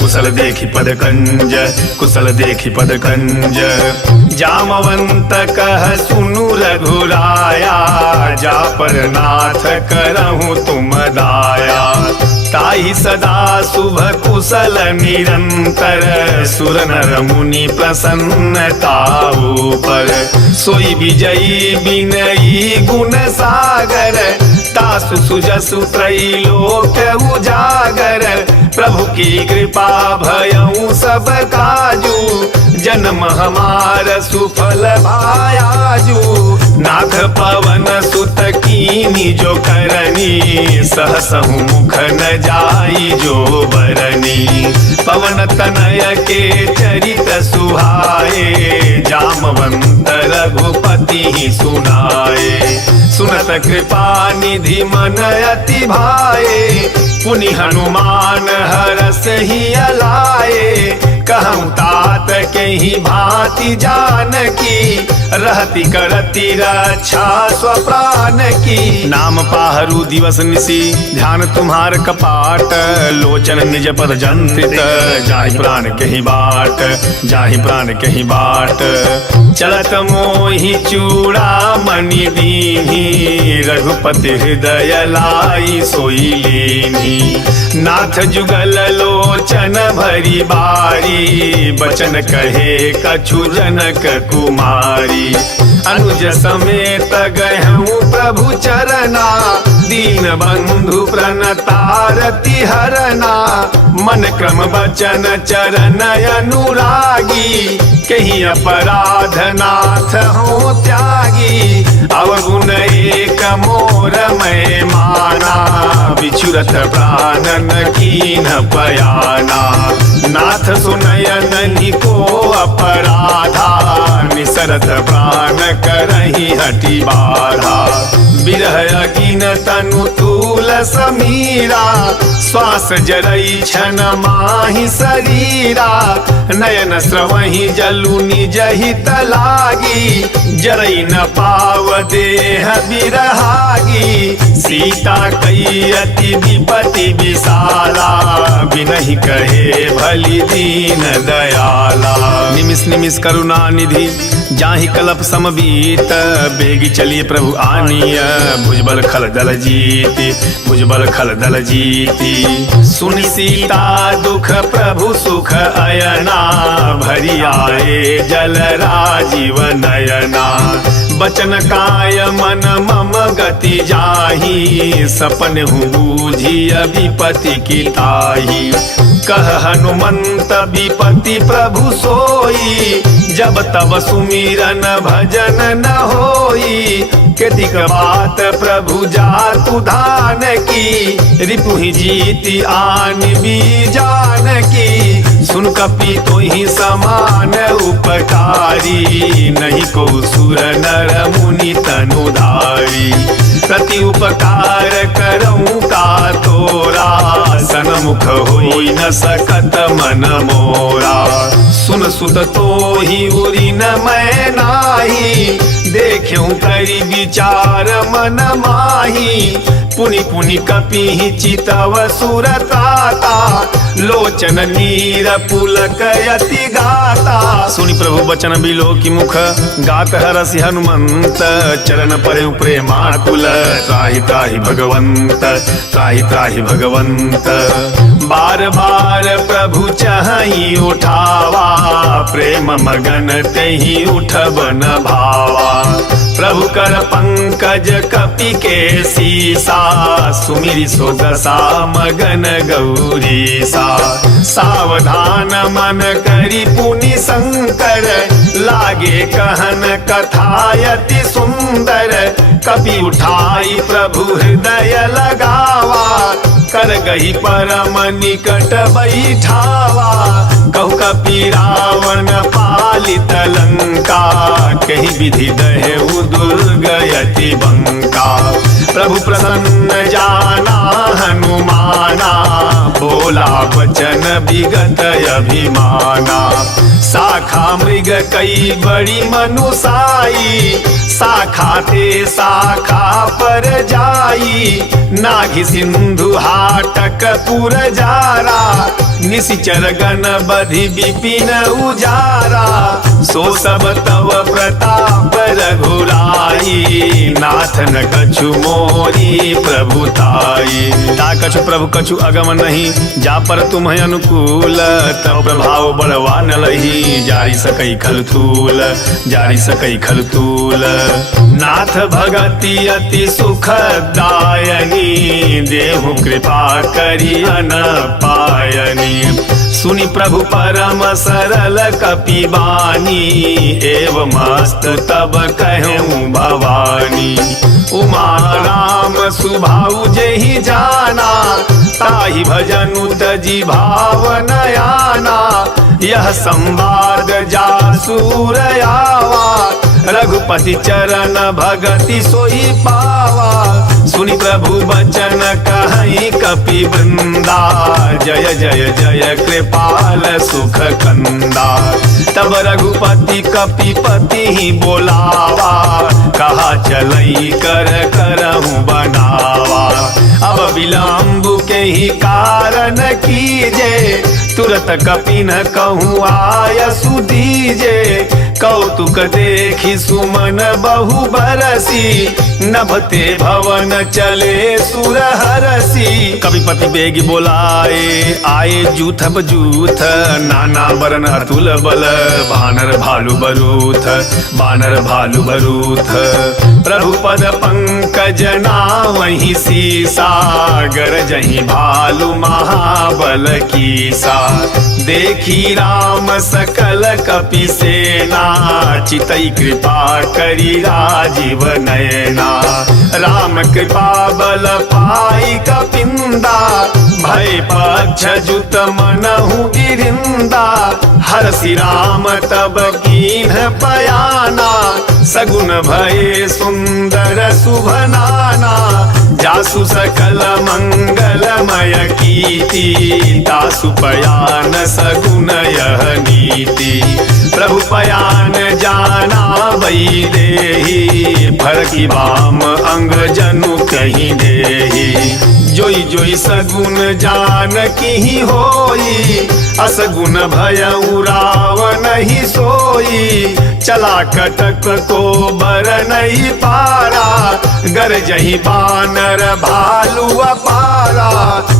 कुशल देखी पद कंज, कुशल देखी पद कंज। जामवंत कह सुनु रघुराया, जा पर नाथ करहूँ तुम दाया। ताहि सदा शुभ कुशल निरंतर, सुर नर मुनि प्रसन्नता ऊपर। सोई विजयी बिनयी गुण सागर, तासु सुजसु त्रैलोक उजागर। प्रभु की कृपा भयऊ सब काजू, जन्म हमार सुफल भायाजू। नाथ पवन सुत कीनी जो करनी, सहसहु मुख न जाई जो बरनी। पवन तनय के चरित सुहाए, जामवंत रघुपति ही सुनाए। सुनत कृपा निधि मन अति भाए, पुनि हनुमान हरस ही अलाए। कहूँ तात के ही भांति जानकी, रहती करती रक्षा स्वप्राण की। नाम पाहरू दिवस निसी, ध्यान तुम्हार कपाट। लोचन निज पद जंत्रित, जाहि प्राण कहीं बाट, जाहि प्राण कहीं बाट। चलत मोहि चूड़ा मणि दीन्ही, रघुपति हृदय लाई सोई लेनी। नाथ जुगल लोचन भरी बारी, बचन कहे कछु जनक कुमारी। अनुज समेत गयहूँ प्रभु चरना, दीन बंधु प्रणतारति हरना, मन क्रम बचन चरण अनुरागी, कहीं अपराध नाथ हो त्यागी। अवगुण एक मोर मैं माना, बिछुरत प्राणन कीन पयाना। नाथ सुनयन निको अपराधा, निसरत प्राण करही हटि बाधा। बिरह अगिन तनु तूल समीरा, श्वास जरई छन माहि शरीरा। नयन स्रवहि जलु निज हित लागी, जरई न पाव देह बिरहागी। सीता कई अति विपति विशाला, बिनहि कहे भली दीन दयाला। निमिष निमिष करुणा निधि, जाहि कलप समबीत। बेगी चलिए प्रभु आनिय, भुजबल खल दल जीति, भुजबल खल दल जीति। सुनि सीता दुख प्रभु सुख अयना, भरी आए जल राजीव नयना। बचन काय मन मम गति जाहि, सपन हूँ बूझी विपति की ताही। कह हनुमंत विपति प्रभु सोई, जब तब सुमिरन भजन न होई। केतिक बात प्रभु जातु धान की, रिपुहि जीति आन बीजान की। सुन कपि तोहि समान उपकारी, नहीं को सुर नर मुनि तनुधारी। प्रति उपकार करऊँ का तोरा, सनमुख होई न सकत मन मोरा। सुन सुत तोहि उरि न मैं नाही, देख्यूं करि विचार मन माही। पुनि पुनि कपि चितव सुरताता, लोचन नीर पुलकयति गाता। सुनि प्रभु बचन बिलो की मुख, गात हरसि हनुमंत। चरण परे प्रेमाकुल, त्राहि त्राहि भगवंत, त्राहि त्राहि भगवंत। बार बार प्रभु चहि उठावा, प्रेम मगन तेहि उठब न भावा। प्रभु कर पंकज कपि के सीसा, सुमिरि सो दशा मगन गौरीसा। सावधान मन करि पुनि शंकर, लागे कहन कथायति सुंदर। कपि उठाई प्रभु हृदय लगावा, कर गही परम निकट बैठावा। कहु कपि रावण पालित लंका, कही विधि दहेउ दुर्गयति बंका। प्रभु प्रसन्न जाना हनुमाना, बोला वचन विगत अभिमाना। शाखा मृग कई बड़ी मनुसाई, शाखा ते शाखा पर जाई। नाघि सिंधु हाटक पुर जारा, निशिचर गण बधि विपिन उजारा। सो सब तव प्रताप रघुराई, नाथ न कछु मोरी प्रभुताई। ता कछु प्रभु कछु अगम नहीं, जा पर तुम अनुकूल। तब प्रभाव बड़वा न लही, जारी सकई खलतूल, जारी सकई खलतूल। नाथ भगति अति सुखदायनी, देहु कृपा करि अन पायनी। सुनि प्रभु परम सरल कपि बानी, एवं मस्त तब कहूँ भवानी। उमा राम सुभाउ जेहि जाना, ताहि भजनु तजि भावन आना। यह संवाद जासूर आवा, रघुपति चरण भगति सोई पावा। सुनि प्रभु बचन कहि कपि वृंदा, जय जय जय कृपाल सुख कंदा। तब रघुपति कपिपति ही बोलावा, कहा चलई कर करहूँ बनावा। अब विलम्ब के ही कारण कीजे, तुरत कपिन कहूँ आय सुदीजे, कौतुक देखी सुमन बहु बरसी, नभते भवन चले सुर हरसी। कविपति बेगी बोलाए आए जूथब जूथ, नाना बरन अतुल बल, बानर भालु बरूथ, बानर भालु बरूथ। प्रभु पद पंकज नावहि सीसा, गरजहि भालु महाबल कीसा। देखी राम सकल कपि सेना, चितई कृपा करी राजीव नयना। राम कृपा बल पाई कपिंदा, भय पक्ष जुत मनहु गिरिंदा। हरसि राम तब कीन्ह पयाना, सगुन भये सुंदर शुभ नाना। जासु सकल मंगलमय कीर्ति, तासु पयान सगुन यह नीति। प्रभु पयान जाना वही देही, फरकी बाम अंग जनु कहीं देही। जोई जोई सगुन जान की होई, असगुन भयउ रावण ही सोई। चला कटक को बर नहीं पारा, गरजहि बानर भालु अपारा।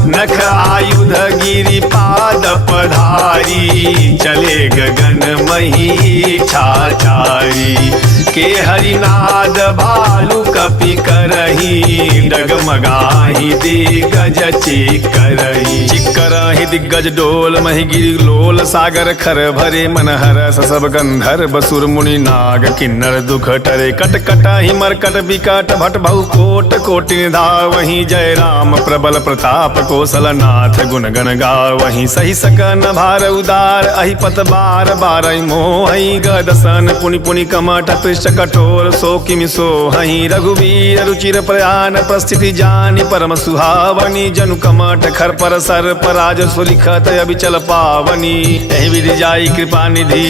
नख आयुध गिरि पाद पधारी, चले गगन मही छाछारी। के हरिनाद भालु कपि करही, डगमगाही दिग्गज चिकरही। चिकरही दिग्गज डोल मही गिरि लोल, सागर खर भरे मन हरस सब गंधर्व सुर मुनि नाग किन्नर दुख टरे। कट कटहि मरकट विकट भट बहु कोट कोटि निधावहि। जय राम प्रबल प्रताप कौशल नाथ गुण गण गावहि। सही सकन भार उदार अहि पत बार बार मोहि। गदसन पुनि पुनि कमठ पृष्ठ कठोर सो किमि सोहहि। रघुवीर रुचिर प्रयान प्रस्थिति जानि परम सुहावनी। जनु कमठ खर पर सर पर राज सुलिखत अभिचल पावनी। एहि विधि जाई कृपा निधि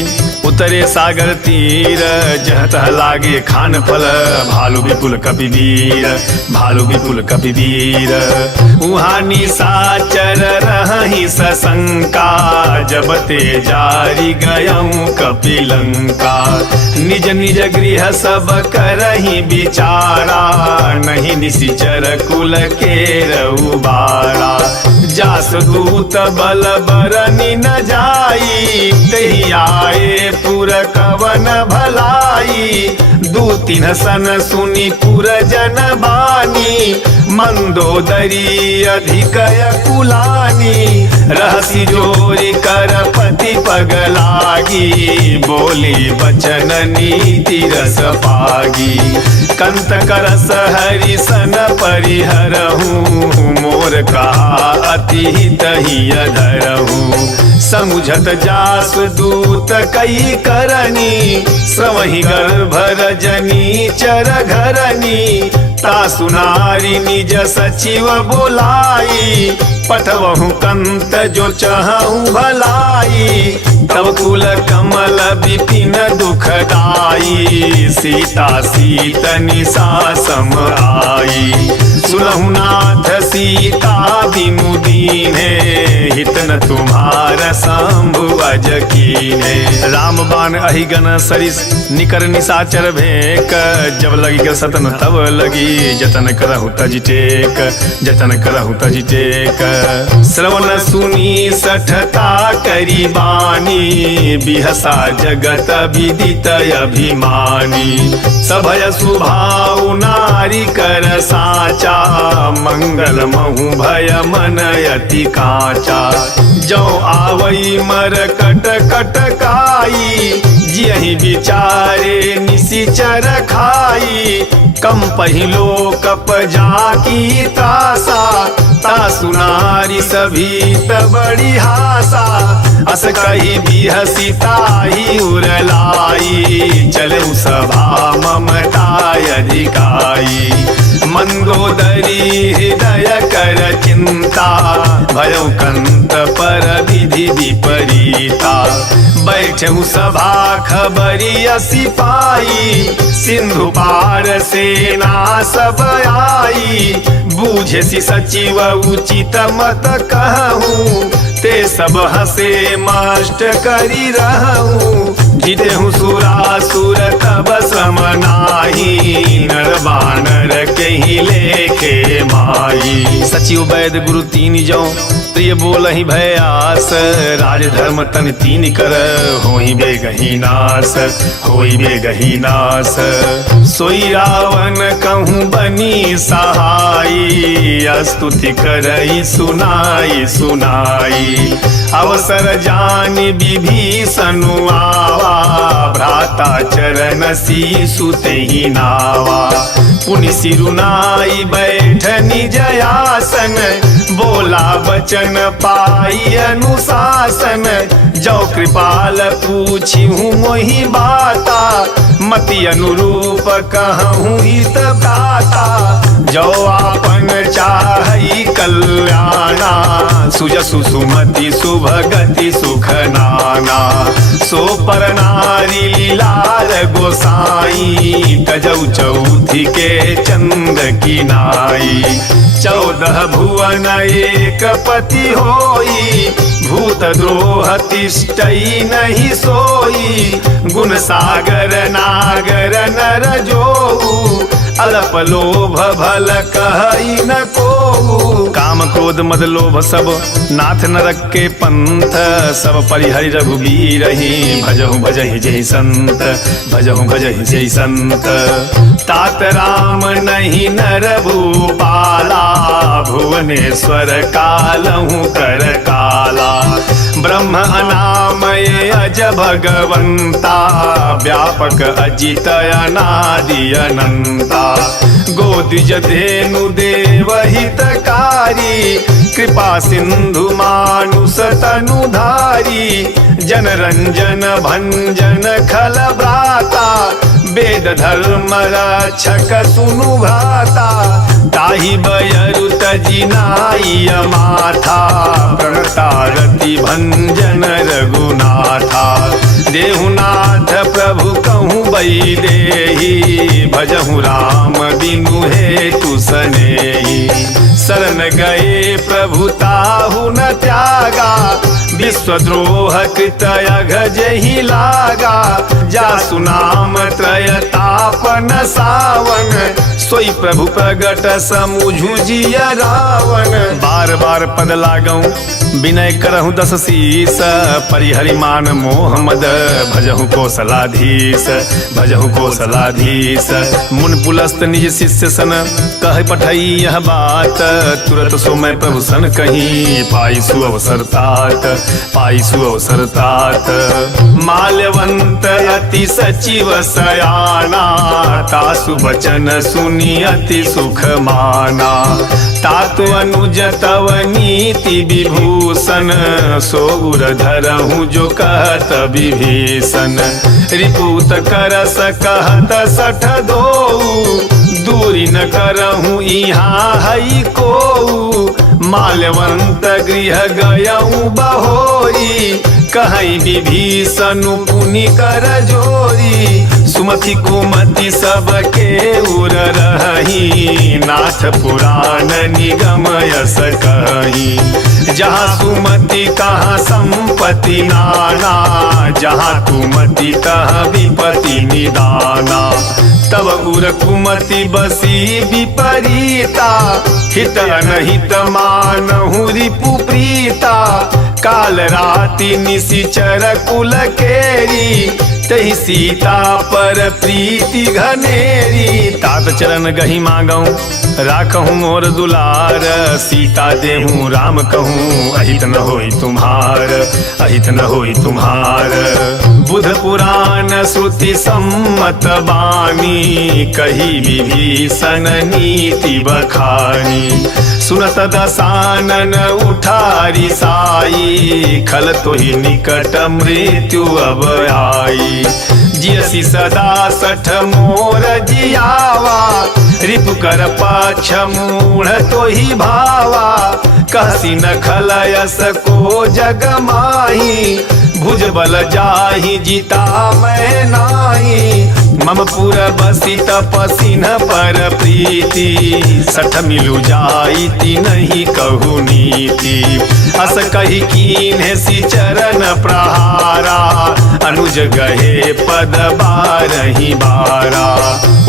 उतरे सागर तीर। जह तह लागे खान फल भालु विपुल कपि वीर, भालु विपुल कपि वीर। उहाँ निशाचर रहहि सशंका, जब ते जारी गयऊँ कपि लंका। निज निज गृह सब करहि विचारा, नहीं निशिचर कुल के रउबारा। जास दूत बल बरनि न जाई, तहि आए पुर कवन भलाई। दू तीन सन सुनि पुर जन बानी, मंदोदरी अधिक कुलानी। रहसि जोरी कर पति पग लागी, बोली बचन नीति रस पागी। कंत करस हरि सन परिहरहूँ, मोर कहा अति तहि अधरहूँ। समुझत जास दूत कई करनी, श्रवहि गर्भ रजनी चर घरनी। तासु नारी निज सचिव बोलाई, पठवहु कंत जो चहु भलाई। तब कुल कमल विपिन दुखदाई, सीता सीत निशा सम आई। सुनहु नाथ सीता बिनु दीन्हे, हित न तुम्हार शंभु अज कीन्हे। राम बाण अहि गण सरिस निकर निशाचर भेक, जब लगी के सतन तब लगी, जतन करहु तजि टेक, जतन करहु तजि टेक। श्रवण सुनी सठता करी बानी, बिहसा जगत विदित अभिमानी। सभय सुभाउ नारी कर साचा, मंगल महु भय मन अति काचा। जो आवई मर कट कट काई, जियहि विचारे निशिचर खाई। कम पहिलो कप जाकी तासा, तासु नारी सभी बड़ी हासा। अस कही बिहसी ताही उरलाई, चलऊ सभा ममताय अधिकाई। मंदोदरी हृदय कर चिंता, भयउ कंत पर विधि विपरीता। बैठऊ सभा खबरी सिपाही, सिंधु पार सेना सब आई। बूझे सि सचिव उचित मत कहूँ, ते सब हसे मष्ट करी रहूं, जिदेहु सुरासुर तब सम नाही, नर बानर केहि लेखे माई। सचिव वैद गुरु तीन जौ, प्रिय बोलहि भय आस, राज धर्म तन तीन कर, होई बेगहि नास, होई बेगहि नास। सोई रावण कहूँ बनी सहाई, स्तुति करई सुनाई सुनाई। अवसर जानि विभीषणु आवा, भ्राता चरण सीसु तेहि नावा। पुनि सिरुनाई बैठ निज आसन, बोला वचन पाई अनुशासन। जो कृपाल पूछिहु मोहि बाता, मति अनुरूप कहूँ हित गाता। जो आपन चाहि कल्याणा, सुजसु सुमति सुभगति सुख नाना। सो पर नारी लाल गोसाई, तजौ चौथी के चंद की नाई। 14 भुवन एक पति होई, भूत द्रोह तिष्ठई नहीं सोई। गुण सागर नागर नर जोऊ, अल्प लोभ भल कहई न कोऊ। काम क्रोध मद लोभ सब नाथ नरक के पंथ, सब परिहरि रघुबीरहि। भजहु भजहि जय संत, भजहु भजहि जय संत। तात राम नहीं नर भूपाला, भुवनेश्वर कालहु कर काला। ब्रह्म अनामय अज भगवंता, व्यापक अजित अनादि अनंता। गोदिज धेनु देव हितकारी, कृपा सिंधु मानुष तनुधारी। जन रंजन भंजन खल भ्राता, वेद धर्म रक्षक सुनु भ्राता। ताहि बयरु तजि नाई माथा, प्रणतारति भंजन रघुनाथा। देहुनाथ प्रभु कहूँ बैदेही, भजहु राम बिनु हेतु सनेही। शरण गए प्रभु ताहु न त्यागा, विश्वद्रोह कृत अघजहि लागा। जासु नाम त्रय तापन सावन, सोई प्रभु प्रगट समुझु जिय रावण। बार बार पद लागऊं विनय करहु 10 शीस, परिहरि मान मोह मद। भजहु कौशलाधीश, भजहु कौशलाधीश। मुन पुलस्त निज शिष्य सन, कह पठई यह बात। तुरत सो मैं प्रभु सन कहीं, पाई सु अवसर तात, पाई सु अवसर तात। माल्यवंत अति सचिव सयाना, तासु वचन सुनि अति सुख माना। तातु अनुज तव नीति विभूषण, सो उर धरहु जो कहत विभीषण। रिपुत करस कहत 62, दूरी न करहु यहाँ हई कोऊ। माल्यवंत गृह गयऊ बहोरी, कहई विभीषणु पुनि कर जोरी। सुमति कुमति सबके उर रही, नाथ पुराण निगम यस कही। जहाँ सुमति कहाँ संपत्ति नाना, जहाँ कुमति तहाँ विपत्ति निदाना। तब उर कुमति बसी विपरीता, हित अनहित मानहु रिपु प्रीता। काल राति निशिचर कुल केरी, तहि सीता पर प्रीति घनेरी। तात चरण गहि मांगऊं राखहूँ मोर दुलार, सीता देहूँ राम कहूँ अहित न होई तुम्हार, अहित न होई तुम्हार। बुध पुराण श्रुति सम्मत बानी, कही विभीषण नीति बखानी। सुनत दसानन उठारी साई, खल तोहि निकट मृत्यु अब आई। जियसी सदा 60 मोर जियावा, रिपु कर पाछ मूढ़ तोहि भावा। कहसी न खलयस को जग माही, भुज बल जाहि जीता मैं नाही। मम पुर बसी तपसी न पर प्रीति, 60 मिलु जाइति नहीं कहु नीति। अस कही कीन्हे सी चरण प्रहारा अनुज गहे पद बारही बारा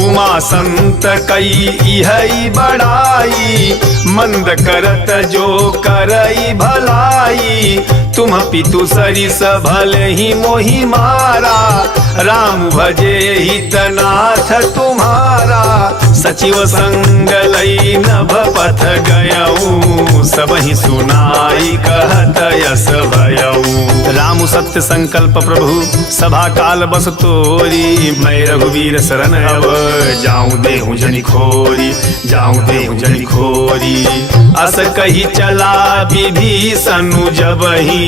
उमा संत कई इहई बड़ाई मंद करत जो करई भलाई तुम पितु सरिस भले ही मोहि मारा राम भजे हितनाथ तुम्हारा सचिव संग लई नभ पथ गयऊ सबहि सुनाई कहत यस भयऊ राम सत्य संकल्प प्रभु सभा काल बस तोरी मैं रघुवीर शरण अब जाऊं देहु जनि खोरी जाऊं देहु जनि खोरी अस कही चला विभीषण जबहि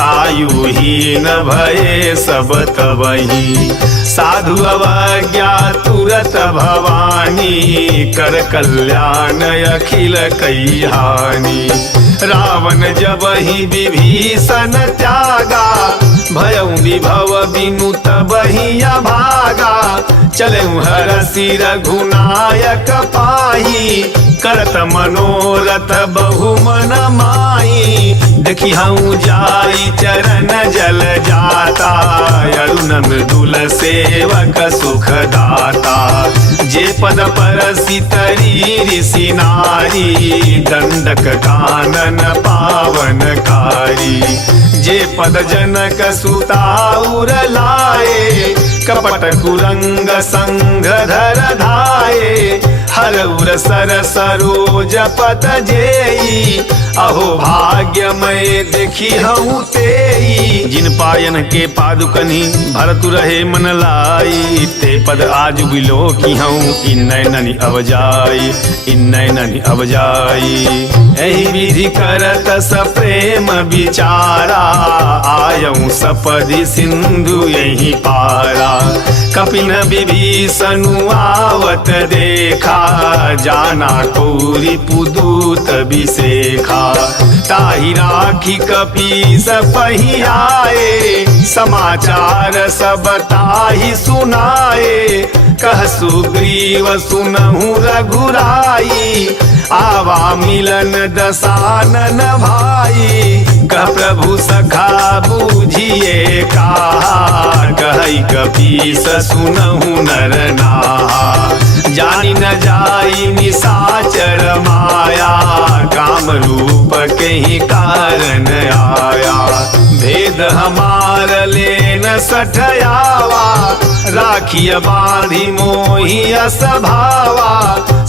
आयु हीन भये सब तबहि साधु अवज्ञा तुरत भवानी कर कल्याण अखिल कई हानि रावण जबहि विभीषण त्यागा भयउ विभव बिनु तबहि अभागा चलऊ हरसि रघुनायक पाही करत मनोरथ बहु मन माही देखी हूँ जाई चरण जल जाता अरुण मृदुल सेवक सुख दाता जे पद परसि तरी ऋषि नारी दंडक कानन पावनकारी जे पद जनक सुता उर लाए कपट कुरंग संग धर धाये हर उर सर सरोज पद जेई अहो भाग्य मैं देखी हूँ तेई जिन पायन के पादुकनी भरतु रहे मन लाई ते पद आज बिलो की हूँ इन नैननि अब जाई इन नैननि अब जाई एहि विधि करत स प्रेम विचारा आयऊ सपदि सिंधु यही पारा कपिन विभीषण आवत देखा जाना कौरी पुदूत विशेखा ताहि राखी कपीस पही आए समाचार सब ताहि सुनाए कह सुग्रीव सुनहु रघुराई आवा मिलन दसानन भाई कह प्रभु सखा बूझिए कहा कहि कपीस सुनहु नर नाहा जानी न जाई निशाचर माया काम रूप के ही कारण आया भेद हमार लेन सठयावा राखिय बांधी मोहि असभावा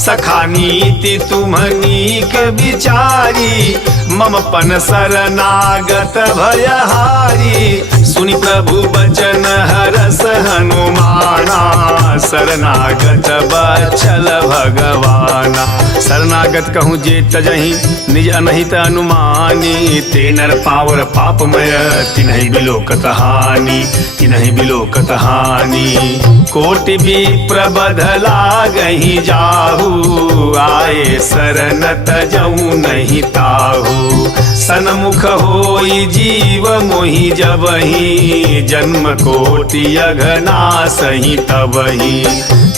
सखा नीति तुम नीक विचारी मम पन शरणागत भयहारी सुनि प्रभु बचन हरस हनुमाना शरणागत बचल भगवाना शरणागत कहूँ जे तजहि निज अनहित अनुमानी ते नर पावर पापमय तिन्हि बिलोकत हानि तिन्हि बिलोकत हानि कोटि विप्र बधला गही जाहू आए शरण तजऊ नहीं ताहू सनमुख होई जीव मोहि जबहि जन्म कोटि अघना सही तबहि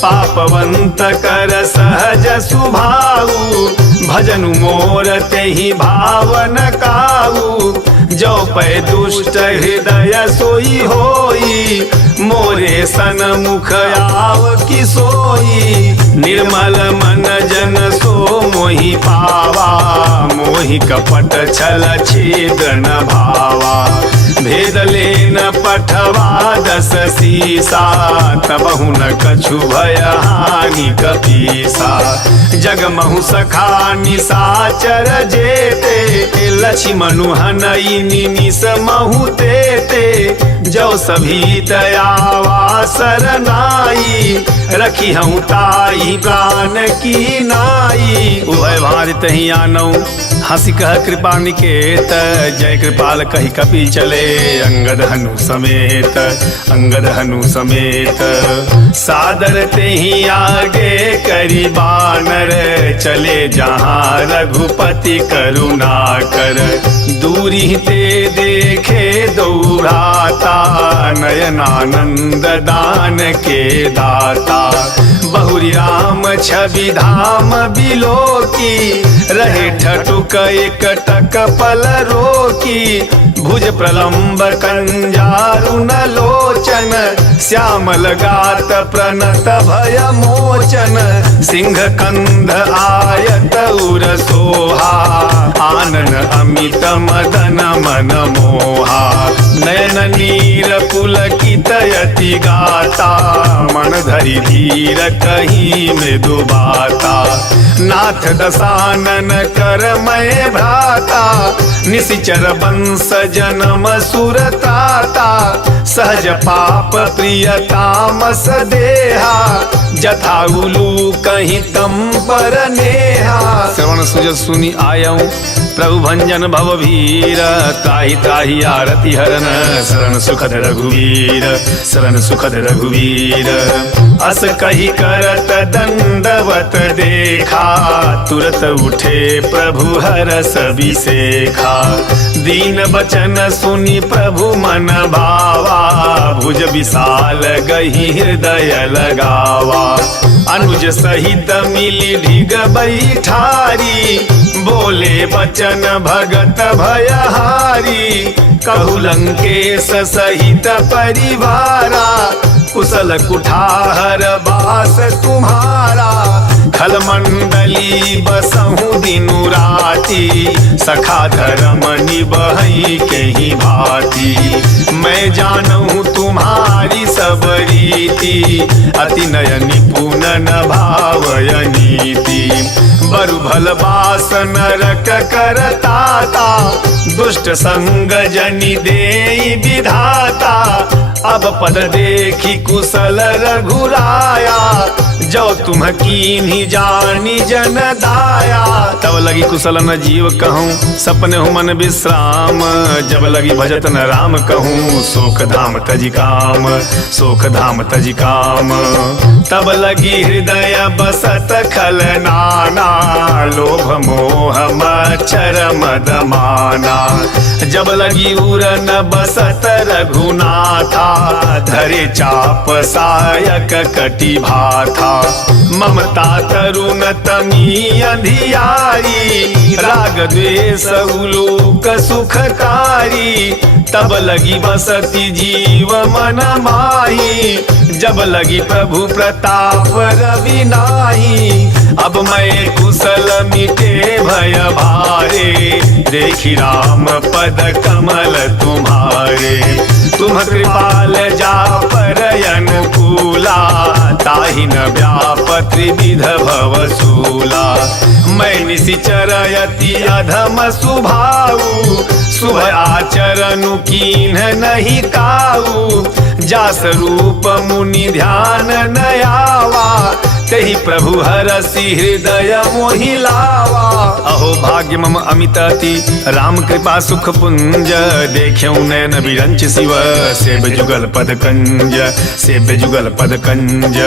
पापवंत कर सहज सुभाऊ भजनु मोर तेहि भावन काऊ जो पै दुष्ट हृदय सोई होई मोरे सन मुख आव की सोई निर्मल मन जन सो मोहि पावा मोहि कपट छल छेदन भावा भेद लेन पठवा दस सीसा तबहु न कछु भय हानि कपीसा जगमहु सखा निशाचर जेते लक्ष्मणु हनई निमिष महु तेते जो सभी दयावा सरनाई रखी हूँ ताई प्राण की नाई उभय भारि तहि आनौ हंसी कह कृपा निकेत जय कृपाल कही कपि चले अंगद हनु समेत सादर तेहि आगे करी बानर चले जहाँ रघुपति करुणा कर दूरी ते देखे दौड़ाता नयनानंद दान के दाता बहुरी राम छवि धाम बिलोकी, रहे ठटुक एक टक पल रोकी। भुज प्रलंब कंजारुन लोचन, श्यामल गात प्रणत भय मोचन। सिंह कंध आयत उर सोहा, आनन अमित मदन मन मोहा। नयन नीर पुलकित यति गाता, मन धरि धीर कहीं मृदु बाता। नाथ दशानन कर मैं भ्राता, निशिचर वंश जन्म सुरताता। सहज पाप प्रिय तामस देहा, जथा उलू कहीं तम पर नेहा। श्रवण सुजत सुनि आयऊं प्रभु भंजन भवभीर, त्राहि त्राहि आरति हरन शरण सुखद रघुवीर, शरण सुखद रघुवीर। अस कही करत दंडवत देखा, तुरत उठे प्रभु हरस बिसेखा। दीन बचन सुनि प्रभु मन भावा, भुज विशाल गही हृदय लगावा। अनुज सहित मिली ढिग बैठारी, बोले बचन भगत भयहारी। कहु लंकेश सहित परिवारा, कुशल कुठार बास तुम्हारा। खल मंडली बसहु दिनु राती, सखा धर्म निबहई के ही भांति। मैं जानूं तुम्हारी सब रीति, अति नय निपुण न भावय नीति। बरु भल बास नरक करताता, दुष्ट संग जनि देई विधाता। अब पद देखी कुशल रघुराया, जो तुम कीन्ही जानी जन दाया। तब लगी कुशल न जीव कहूँ, सपने हूँ मन विश्राम। जब लगी भजत न राम कहूँ, शोक धाम तज काम, शोक धाम तज काम। तब लगी हृदय बसत खल नाना, लोभ मोह मच्छर मद माना। जब लगी उर न बसत रघुनाथा, धरे चाप सायक कटि भाथा। ममता तरुण तमी अंधियारी, राग द्वेष उलोक सुखकारी। तब लगी बसती जीव मन माही, जब लगी प्रभु प्रताप रवि नाही। अब मैं कुशल मिटे भय भारे, देखी राम पद कमल तुम्हारे। तुम कृपाल जा पर अनुकूला, ताहि न व्याप त्रिविध भवसूला। मैं निशिचर यति अधम सुभाऊ, शुभ आचरण कीन्ह नहीं काऊ। जास रूप मुनि ध्यान न आवा, तहि प्रभु हरसि हृदय मोहि लावा। अहो भाग्य मम अमित अति, राम कृपा सुख पुंज। देख्यौ नयन विरंच शिव, सेव जुगल पद कंज, सेव जुगल पद कंज।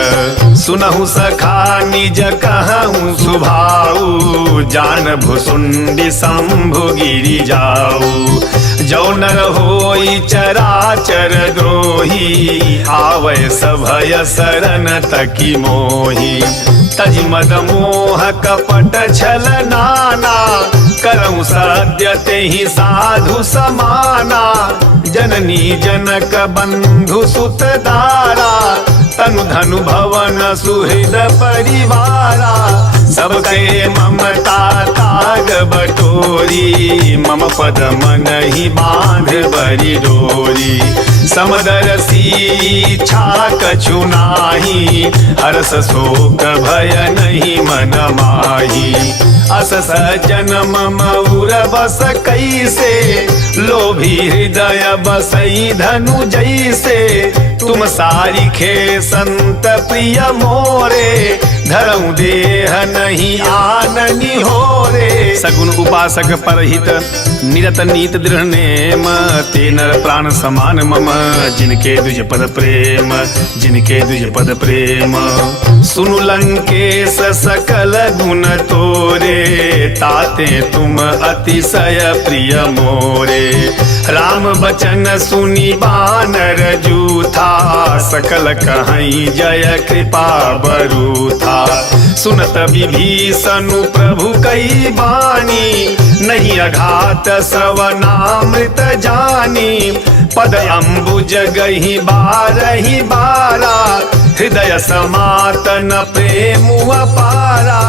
सुनहु सखा निज कहूँ सुभाऊ, जान भुसुंडी शंभु गिरि जाऊ। जो नर होई चराचर द्रोही, आवै सभय शरण तकी मोही। तज मद मोह कपट छल नाना, करऊँ सद्य तेहि साधु समाना। जननी जनक बंधु सुत दारा, तनु धनु भवन सुहृद परिवारा। सबके ममता ताग बटोरी, मम पद मन ही बांध बरी डोरी। समदरसी इच्छा कछु नाही, हरस शोक भय नहीं मन माही। अस सज्जन मम उर बस कैसे, लोभी हृदय बसई धनु जैसे। तुम सारिखे संत प्रिय मोरे, धरऊं देह नहीं आननी हो रे। सगुन उपासक परहित निरत नीत दृढ़ नेम, ते नर प्राण समान मम, जिनके दुज पद प्रेम, जिनके दुज पद प्रेम। सुनु लंकेश सकल गुण तोरे, ताते तुम अतिशय प्रिय मोरे। राम बचन सुनि बानर जूथा, सकल कहीं जय कृपा बरु था। सुनत विभीषणु प्रभु कई बानी, नहीं अघात सवनामृत जानी। पद अम्बुज गही बारही बारा, हृदय समातन प्रेम अपारा।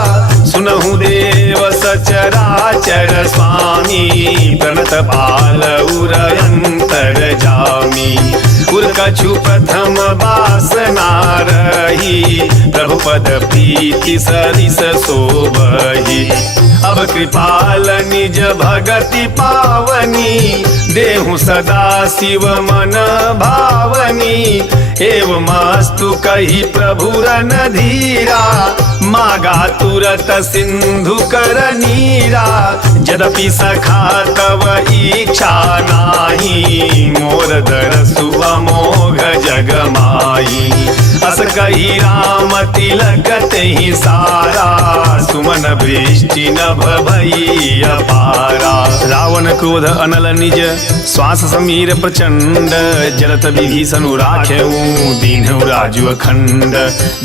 सुनहु देव सचराचर स्वामी, प्रणत बाल उरयंतर जामी। उर कछु प्रथम वासना रही, प्रभु पद प्रीति सरिस शोभहि। अब कृपाल निज भगति पावनी, देहु सदा शिव मन भावनी। एवमस्तु कही प्रभु रन धीरा, मागा तुरत सिंधु कर नीरा। यद्यपि सखा तव इच्छा नाही, मोर दरसु अमोघ जग माही। अस कही राम तिलक तेहि सारा, सुमन वृष्टि नभ भई अपारा। रावण क्रोध अनल निज, श्वास समीर प्रचंड। जलत विभीषणु राखेऊ, दीन्हु राजु अखंड।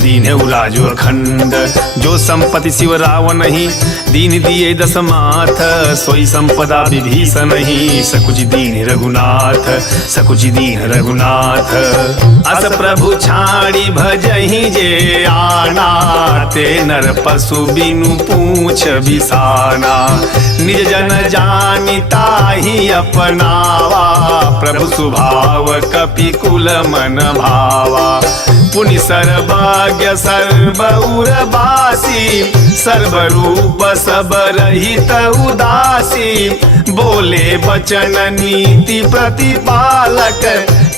दीन्हु राजु अखंड, जो संपत्ति शिव रावण ही, दीन दिए दस माथ। सोई संपदा विभीषण ही, सकुच दीन रघुनाथ। सकुच दीन रघुनाथ। अस प्रभु छाड़ी भजहि जे आना, ते नर पशु बिनु पूछ बिसाना। निज जन जानिता ही अपनावा, प्रभु स्वभाव कपि कुल मन भावा। पुनि सर्वज्ञ सर्वउरबासी, सर्वरूप सब रहित उदासी। बोले वचन नीति प्रतिपालक,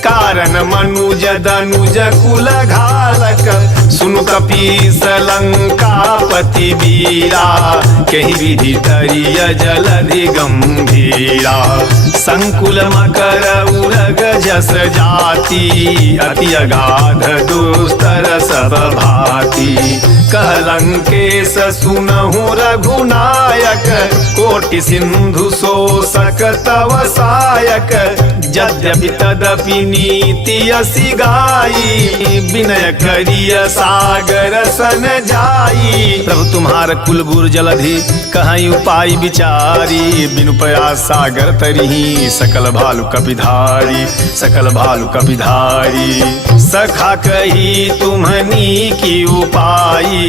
कारण मनुज दनुज कुल घालक। सुनु कपीस लंकापति वीरा, कहि विधि तरिय जलधि गंभीरा। संकुल मकर उरग जस जाति, अति अगाध दुस्तर सब भाति। कहलंकेश सुनहु रघुनायक, कोटि सिंधु शोषक तव सायक। यद्यपि तदपि नीति असि गाई, विनय करिय सागर सन जाई। प्रभु तुम्हार कुल गुर जलधि, कहीं उपाय विचारी। बिनु प्रयास सागर तरिही, सकल भालु कपिधारी। सकल भालु कपिधारी। सखा कही तुम्हनी की उपाई,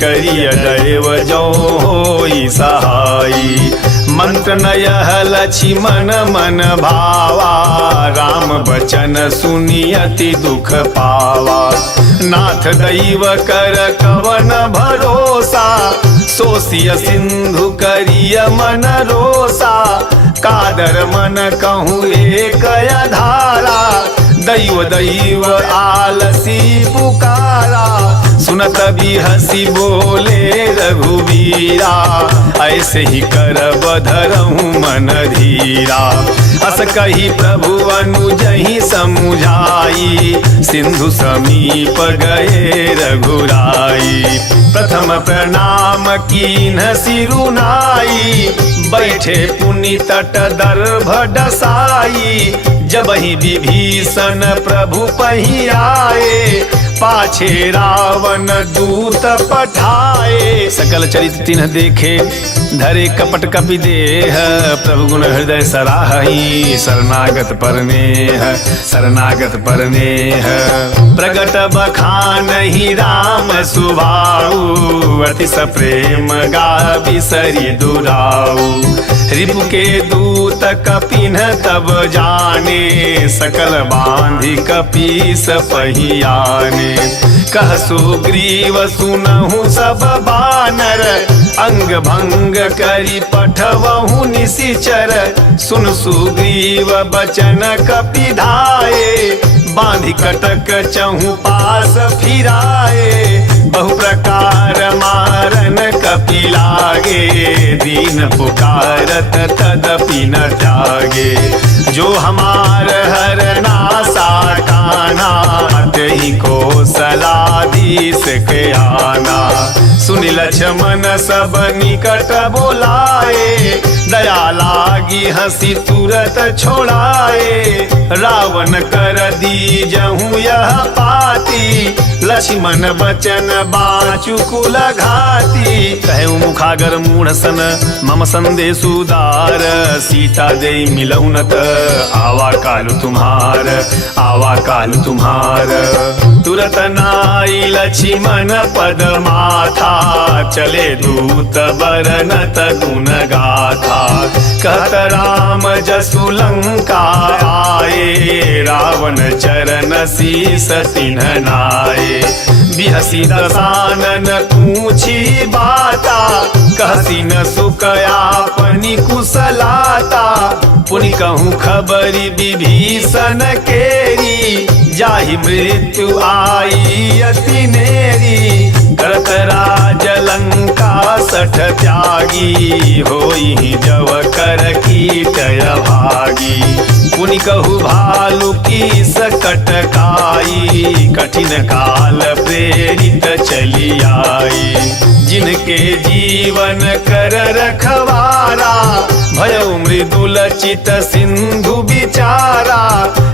करिय दैव जो होई सहाई। मंत्र नयह लक्ष्मण मन भावा, राम बचन सुनि अति दुख पावा। नाथ दैव कर कवन भरोसा, सोसिय सिंधु करिय मन रोसा। कादर मन कहूँ एक धारा, दैव दैव आलसी पुकारा। सुनत भी हसी बोले रघुवीरा, ऐसे ही कर बधरहूँ मन धीरा। अस कही प्रभु अनुजहि समुझाई, सिंधु समीप गए रघुराई। प्रथम प्रणाम कीन्ह सिरुनाई, बैठे पुनि तट दर्भ डसाई। जब ही विभीषण प्रभु पही आए, पाछे रावण दूत पठाए। सकल चरित तिन्ह देखे, धरे कपट कपि देह। प्रभु गुण हृदय सराहई, शरणागत परनेह। शरणागत परनेह। प्रगट बखानहि राम सुभाऊ, अति सप्रेम गावि सरि दुराऊ। रिपु के दूत कपिन तब जाने, सकल बांधि कपीस पहियाने। कह सुग्रीव सुनहु सब बानर, अंग भंग करी पठवहु निशिचर। सुन सुग्रीव बचन कपिधाए, बांधि कटक चहु पास फिराए। बहु प्रकार मारन कपि लागे, दीन पुकारत तदपि न त्यागे। जो हमार हर नासा काना, तेहि को सलाधीस के आना। सुनिल लक्ष्मण सब निकट बोलाए, दया लागी हंसी तुरत छोड़ाए। रावण कर दीजहु यह पाती, लक्ष्मण बचन बाचु कुल घाती। कहे मुखागर मूढ़ सन मम संदेश उदार, सीता दे मिलौनत आवा कालु तुम्हार, आवा कालु तुम्हार। तुरत नाई लक्ष्मण पद माथा, चले दूत बरनत गुण गाथा। कहत राम जसु लंका आए, रावण चरण शीस तिन्ह नाये। बिहसी दसानन पूछी बाता, कहसी न सुख आपनी कुशलाता। पुनि कहूँ खबरी विभीषण केरी, जाहि मृत्यु आई अति नेरी। करत राज लंका सठ त्यागी, होई जव कर कीटय भागी। पुनि कहु भालु की सकट काई, कठिन काल प्रेरित चली आई। जिनके जीवन कर रखवारा, भयउ मृदुल चित सिंधु बिचारा।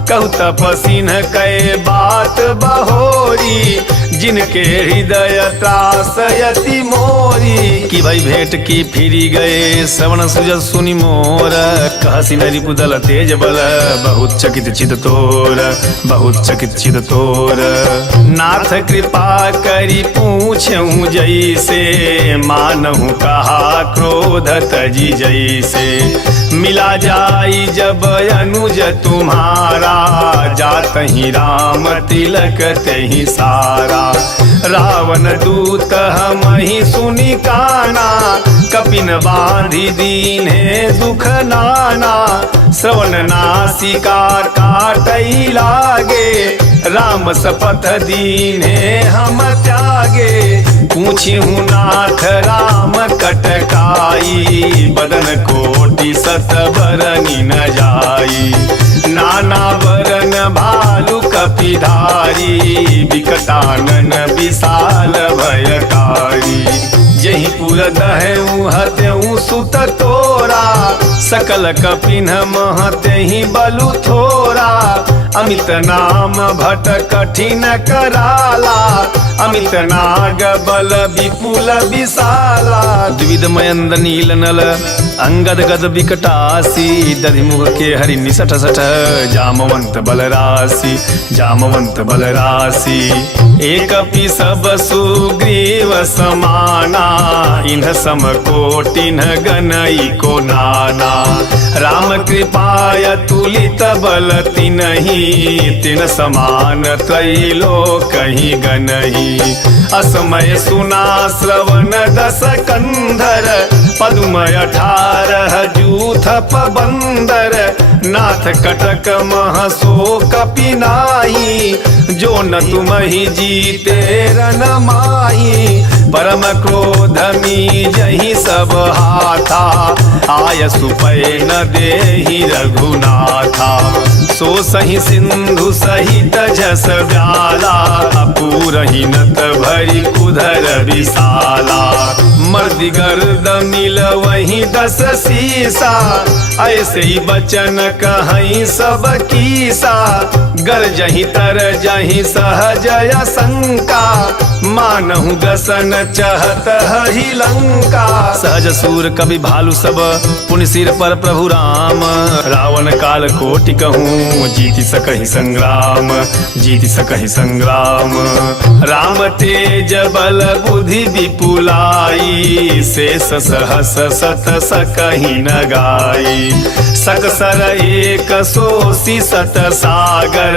कहु तपसिन कै बात बहोरी, जिनके हृदय त्रास यति मोरी। कि भाई भेंट की फिरी गए श्रवण सुजस सुनि मोर, कहसी न रिपुदल तेज बल, बहुत चकित चित तोर, बहुत चकित चित तोर। नाथ कृपा करी पूछऊँ जैसे, मानहु कहा क्रोध तजी जैसे। मिला जाई जब अनुज तुम्हारा, जात ही राम तिलक तहि सारा। रावण दूत हम ही सुनि काना, कपिन बांधी दीन्हे दुख नाना। श्रवण नासिका काटई लागे, राम सपथ दीन्हे हम त्यागे। पूछिहु नाथ राम कटकाई, बदन कोटि सत बरनि न जाई। नाना बरन भालु कपिधारी, विकटानन विशाल भयकारी। जहि पुर दहउ हत्यउ सुत तोरा, सकल कपिन महत्यहि बलु थोरा। अमित नाम भट कठिन कराला, अमित नाग बल विपुल विशाला। द्विविध मयंद नील नल अंगद गद विकटासी, दधिमुख के हरि निसठ सठ, जामवंत बलरासी, जामवंत बलरासी। एक पि सब सुग्रीव समाना, इन्ह सम कोटिन्ह गनई को नाना। राम कृपाय तुलित बल तिन्हि, तिन समान त्रैलोकहि गनहि। असमय सुना श्रवण दस कंधर, पद्म 18 जूथ पबंदर। नाथ कटक मह सो कपि नाहि, जो न तुमहि जीते रन माहि। परम क्रोध मी जहि सब हाथा, आय सुपै न देहि रघुनाथा। सो सहि सिंधु सहित जस व्याला, पूरहि नत भरि कुधर विशाला। मर्दि गर्द मिल वही 10 सीसा, ऐसे ही बचन कहीं सब कीसा। गरजहि तरजहि सहज शंका, मानहु दसन चहत ही लंका। सहज सूर कवि भालु सब, पुनि सिर पर प्रभु राम। रावण काल कोटि कहूँ, जीति सकहि संग्राम, जीति सकहि संग्राम। राम तेज बल बुद्धि विपुलाई, शेष सहस सत सकहि न गाई। सकसर एक सोसी सत सागर,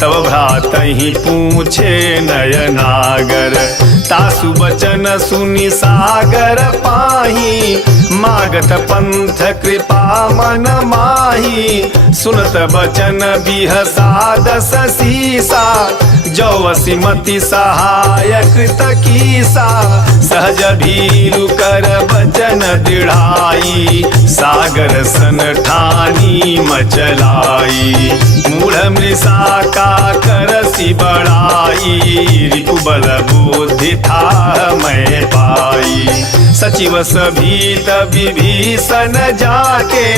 तब भ्रातहि पूछे नयनागर। तासु बचन सुनि सागर पाही, मागत पंथ कृपा मन माही। सुनत बचन बिहसा 10 सीसा, जौवसी मति सहायक तकीसा। सहज भीरु कर बचन दृढ़ाई, सागर सन ठानी मचलाई। मूढ़ मृषा का करसी बड़ाई, रिपु बल बुद्धि था मैं पाई। सचिव सभीत विभीषण जाके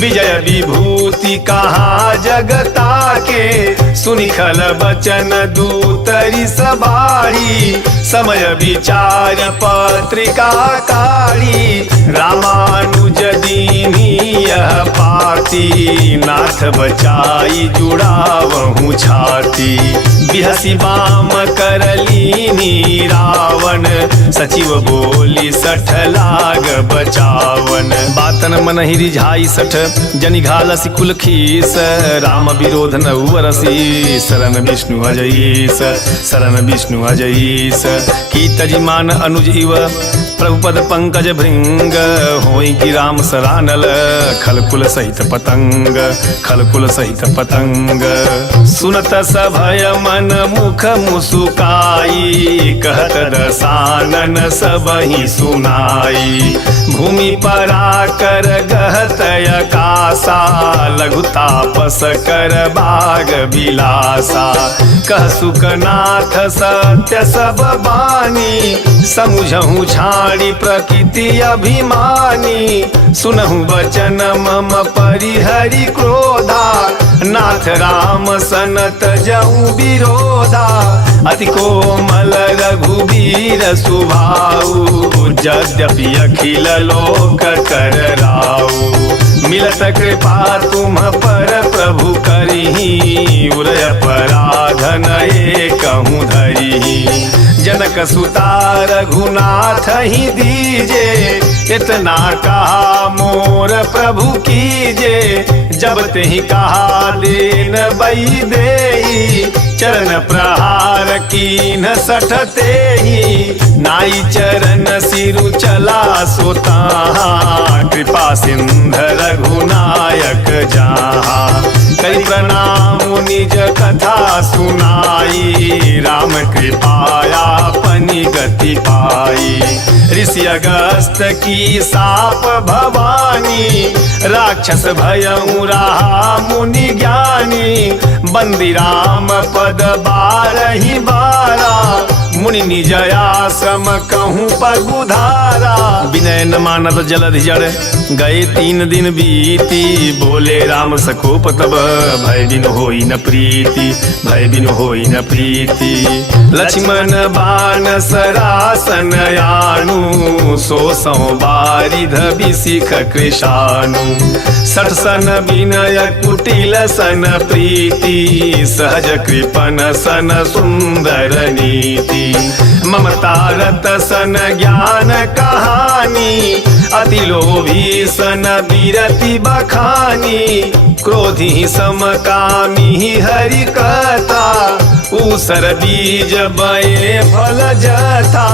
विजय विभूति कहाँ जगता के। सुनि खल बचन दूतरी सबारी समय विचार पत्रिका काढ़ी। रामानुज दीनी यह पाती नाथ बचाई जुड़ावहु छाती। बिहसी बाम करलीनी रावण सचिव बोली सठ लाग बचावन। बातन मन ही रिझाई सठ जनि घालसी कुल खीस। राम विरोध न उवरसी शरण विष्णु अजईस शरण विष्णु अजईस। की तजिमान अनुज इव प्रभुपद पंकज भृंग होई कि राम सरानल खलकुल सहित पतंग खलकुल सहित पतंग। सुनत सभय मन मुख मुसुकाई कहत दसानन सबहि सुनाई। भूमि पराकर गहत अकासा लघु तापस कर बाग बिलासा। कह सुकनाथ सत्य सब बानी समुझहु छाड़ी प्रकृति अभिमानी। सुनहु वचन मम परिहरि क्रोधा नाथ राम सनत जऊ विरोधा। अति कोमल रघुवीर सुभाऊ यद्यपि अखिल लोक कर राऊ। मिलत कृपा तुम पर प्रभु करही उरय पराधन कहूँ धरी। जनक सुता रघुनाथ ही दीजे इतना कहा मोर प्रभु कीजे। जब ते ही कहा देन बई देई चरण प्रहार कीन सठते ही। नाई चरण सिरु चला सोता कृपा सिंध रघुनायक जहाँ। कई प्रणाम निज कथा सुनाई राम कृपाया पनि गति पाई। ऋषि अगस्त की साप भवानी राक्षस भयउ रहा मुनि ज्ञानी। बंदी राम पद बारहि बारा मुनि निज आश्रम कहूँ पगुधारा। विनय न मानत जलधि जड़ गए 3 दिन बीती। बोले राम सकोप तब भय बिनु होई न प्रीति भय बिनु होई न प्रीति। लक्ष्मण बाण सरासन यानु सो बारिध बिसिख कृशानु। 60 सन विनय कुटिल सन प्रीति सहज कृपन सन सुंदर नीति। ममता रत सन ज्ञान कहानी अति लोभी सन विरति बखानी। क्रोधी समकामी हरि कथा ऊसर बीज बये फल जथा।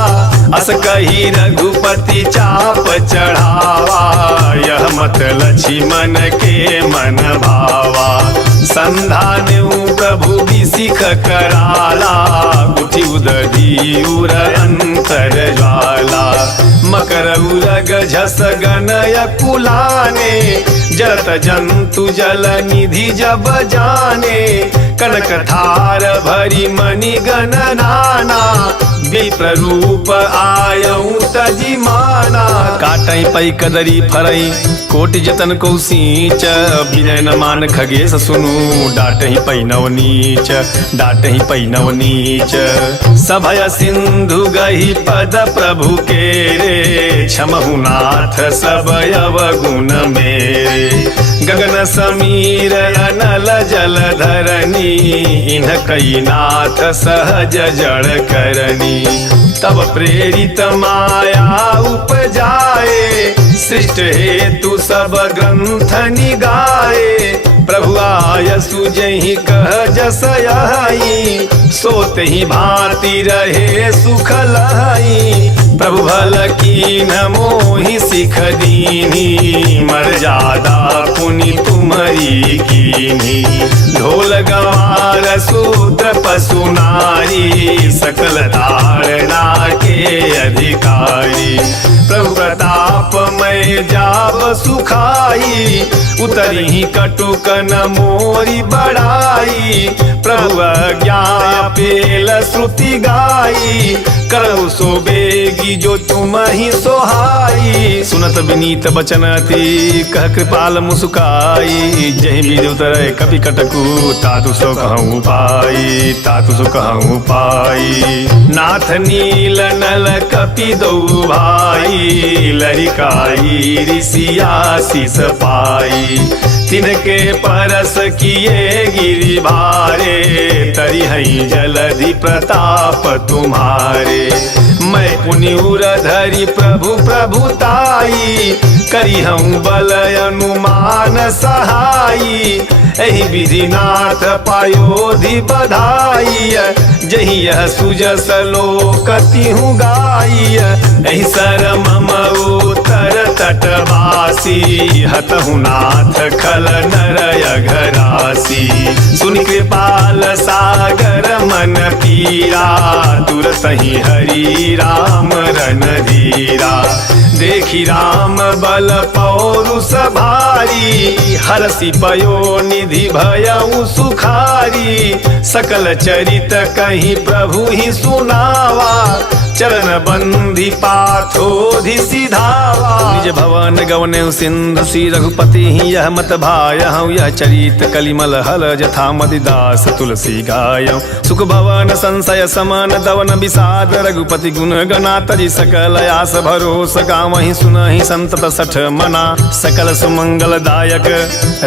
अस कही रघुपति चाप चढ़ावा यह मत लक्ष्मण के मन भावा। संधान प्रभु बिसिख कराला उठी उदधी उर अंतर ज्वाला। मकर उरग झस गनय कुलाने जरत जंतु जल निधि जब जाने। कनक थार भरी मणि गण नाना विप्र रूप आयऊ तजी माना। काटई पई कदरी फरई कोटि जतन को सींच। विनय न मान खगेश सुनु डाटहि पई नव नीच डाटहि पई नव नीच। सभय सिंधु गही पद प्रभु के रे क्षमहु नाथ सब अवगुण मेरे। गगन समीर अनल जल धरनी इन्ह कई नाथ सहज जड़ करनी। तब प्रेरित माया उपजाए सृष्ट हेतु सब ग्रंथ निगाए। प्रभु आय सुजहि कह जस यही सोते ही भांति रहे सुख लही। प्रभु भल की न मोहि सिख दीनी मर्यादा पुनि तुम्हारी कीनी ढोल गवार सूत्र पशु नारी सकल धारणा के अधिकारी प्रभु प्रताप मैं जाब सुखाई उतरी कटुक न मोरी बढ़ाई प्रभु ज्ञान पेल श्रुति गाई करहु सो बेगी जो तुम ही सोहाई सुनत विनीत बचन अति कह कृपाल मुस्काई जहि बीज उतरे कपि कटकु तातु सो कहूँ पाई तातु सो कहूँ पाई नाथ नील नल कपि दो भाई लरिकाई ऋषिया शीस पाई तिनके परस किए गिरि भारे तरी हई जलधि प्रताप तुम्हारे मैं पुनि उरधरि प्रभु प्रभुताई करी हम बल अनुमान सहाई एहि विधिनाथ पायोधि बधाई जहि यह सुजस लोकति हूँ गाई एहि सर मम उत्तर तटवासी हतहु नाथ खल नरय घरासी सुनि कृपाल सागर मन पीरा तुरतहि हरि राम रणधीरा देखी राम बल पौरुष भारी हरसि पयो निधि भयउ सुखारी सकल चरित कहीं प्रभु ही सुनावा चरण बंधी पाथोधि सिधावा निज भवन गवने सिंधु श्री रघुपति ही यह मत भाय हूँ यह चरित कलिमल हल जथा मदिदास तुलसी गाय सुख भवन संशय समान दवन विषाद रघुपति गुण गना तरि सकल आस भरोस गावहि सुनहि संतत सठ मना सकल सुमंगल दायक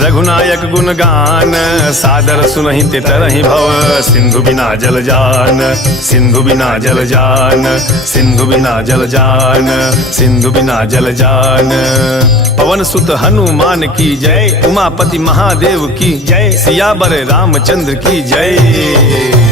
रघुनायक गुण गान सादर सुनहि ते तरहि भव सिंधु बिना जल जान सिंधु बिना जल जान सिंधु बिना जल जान सिंधु बिना जल जान पवन सुत हनुमान की जय उमापति महादेव की जय सियावर रामचंद्र की जय।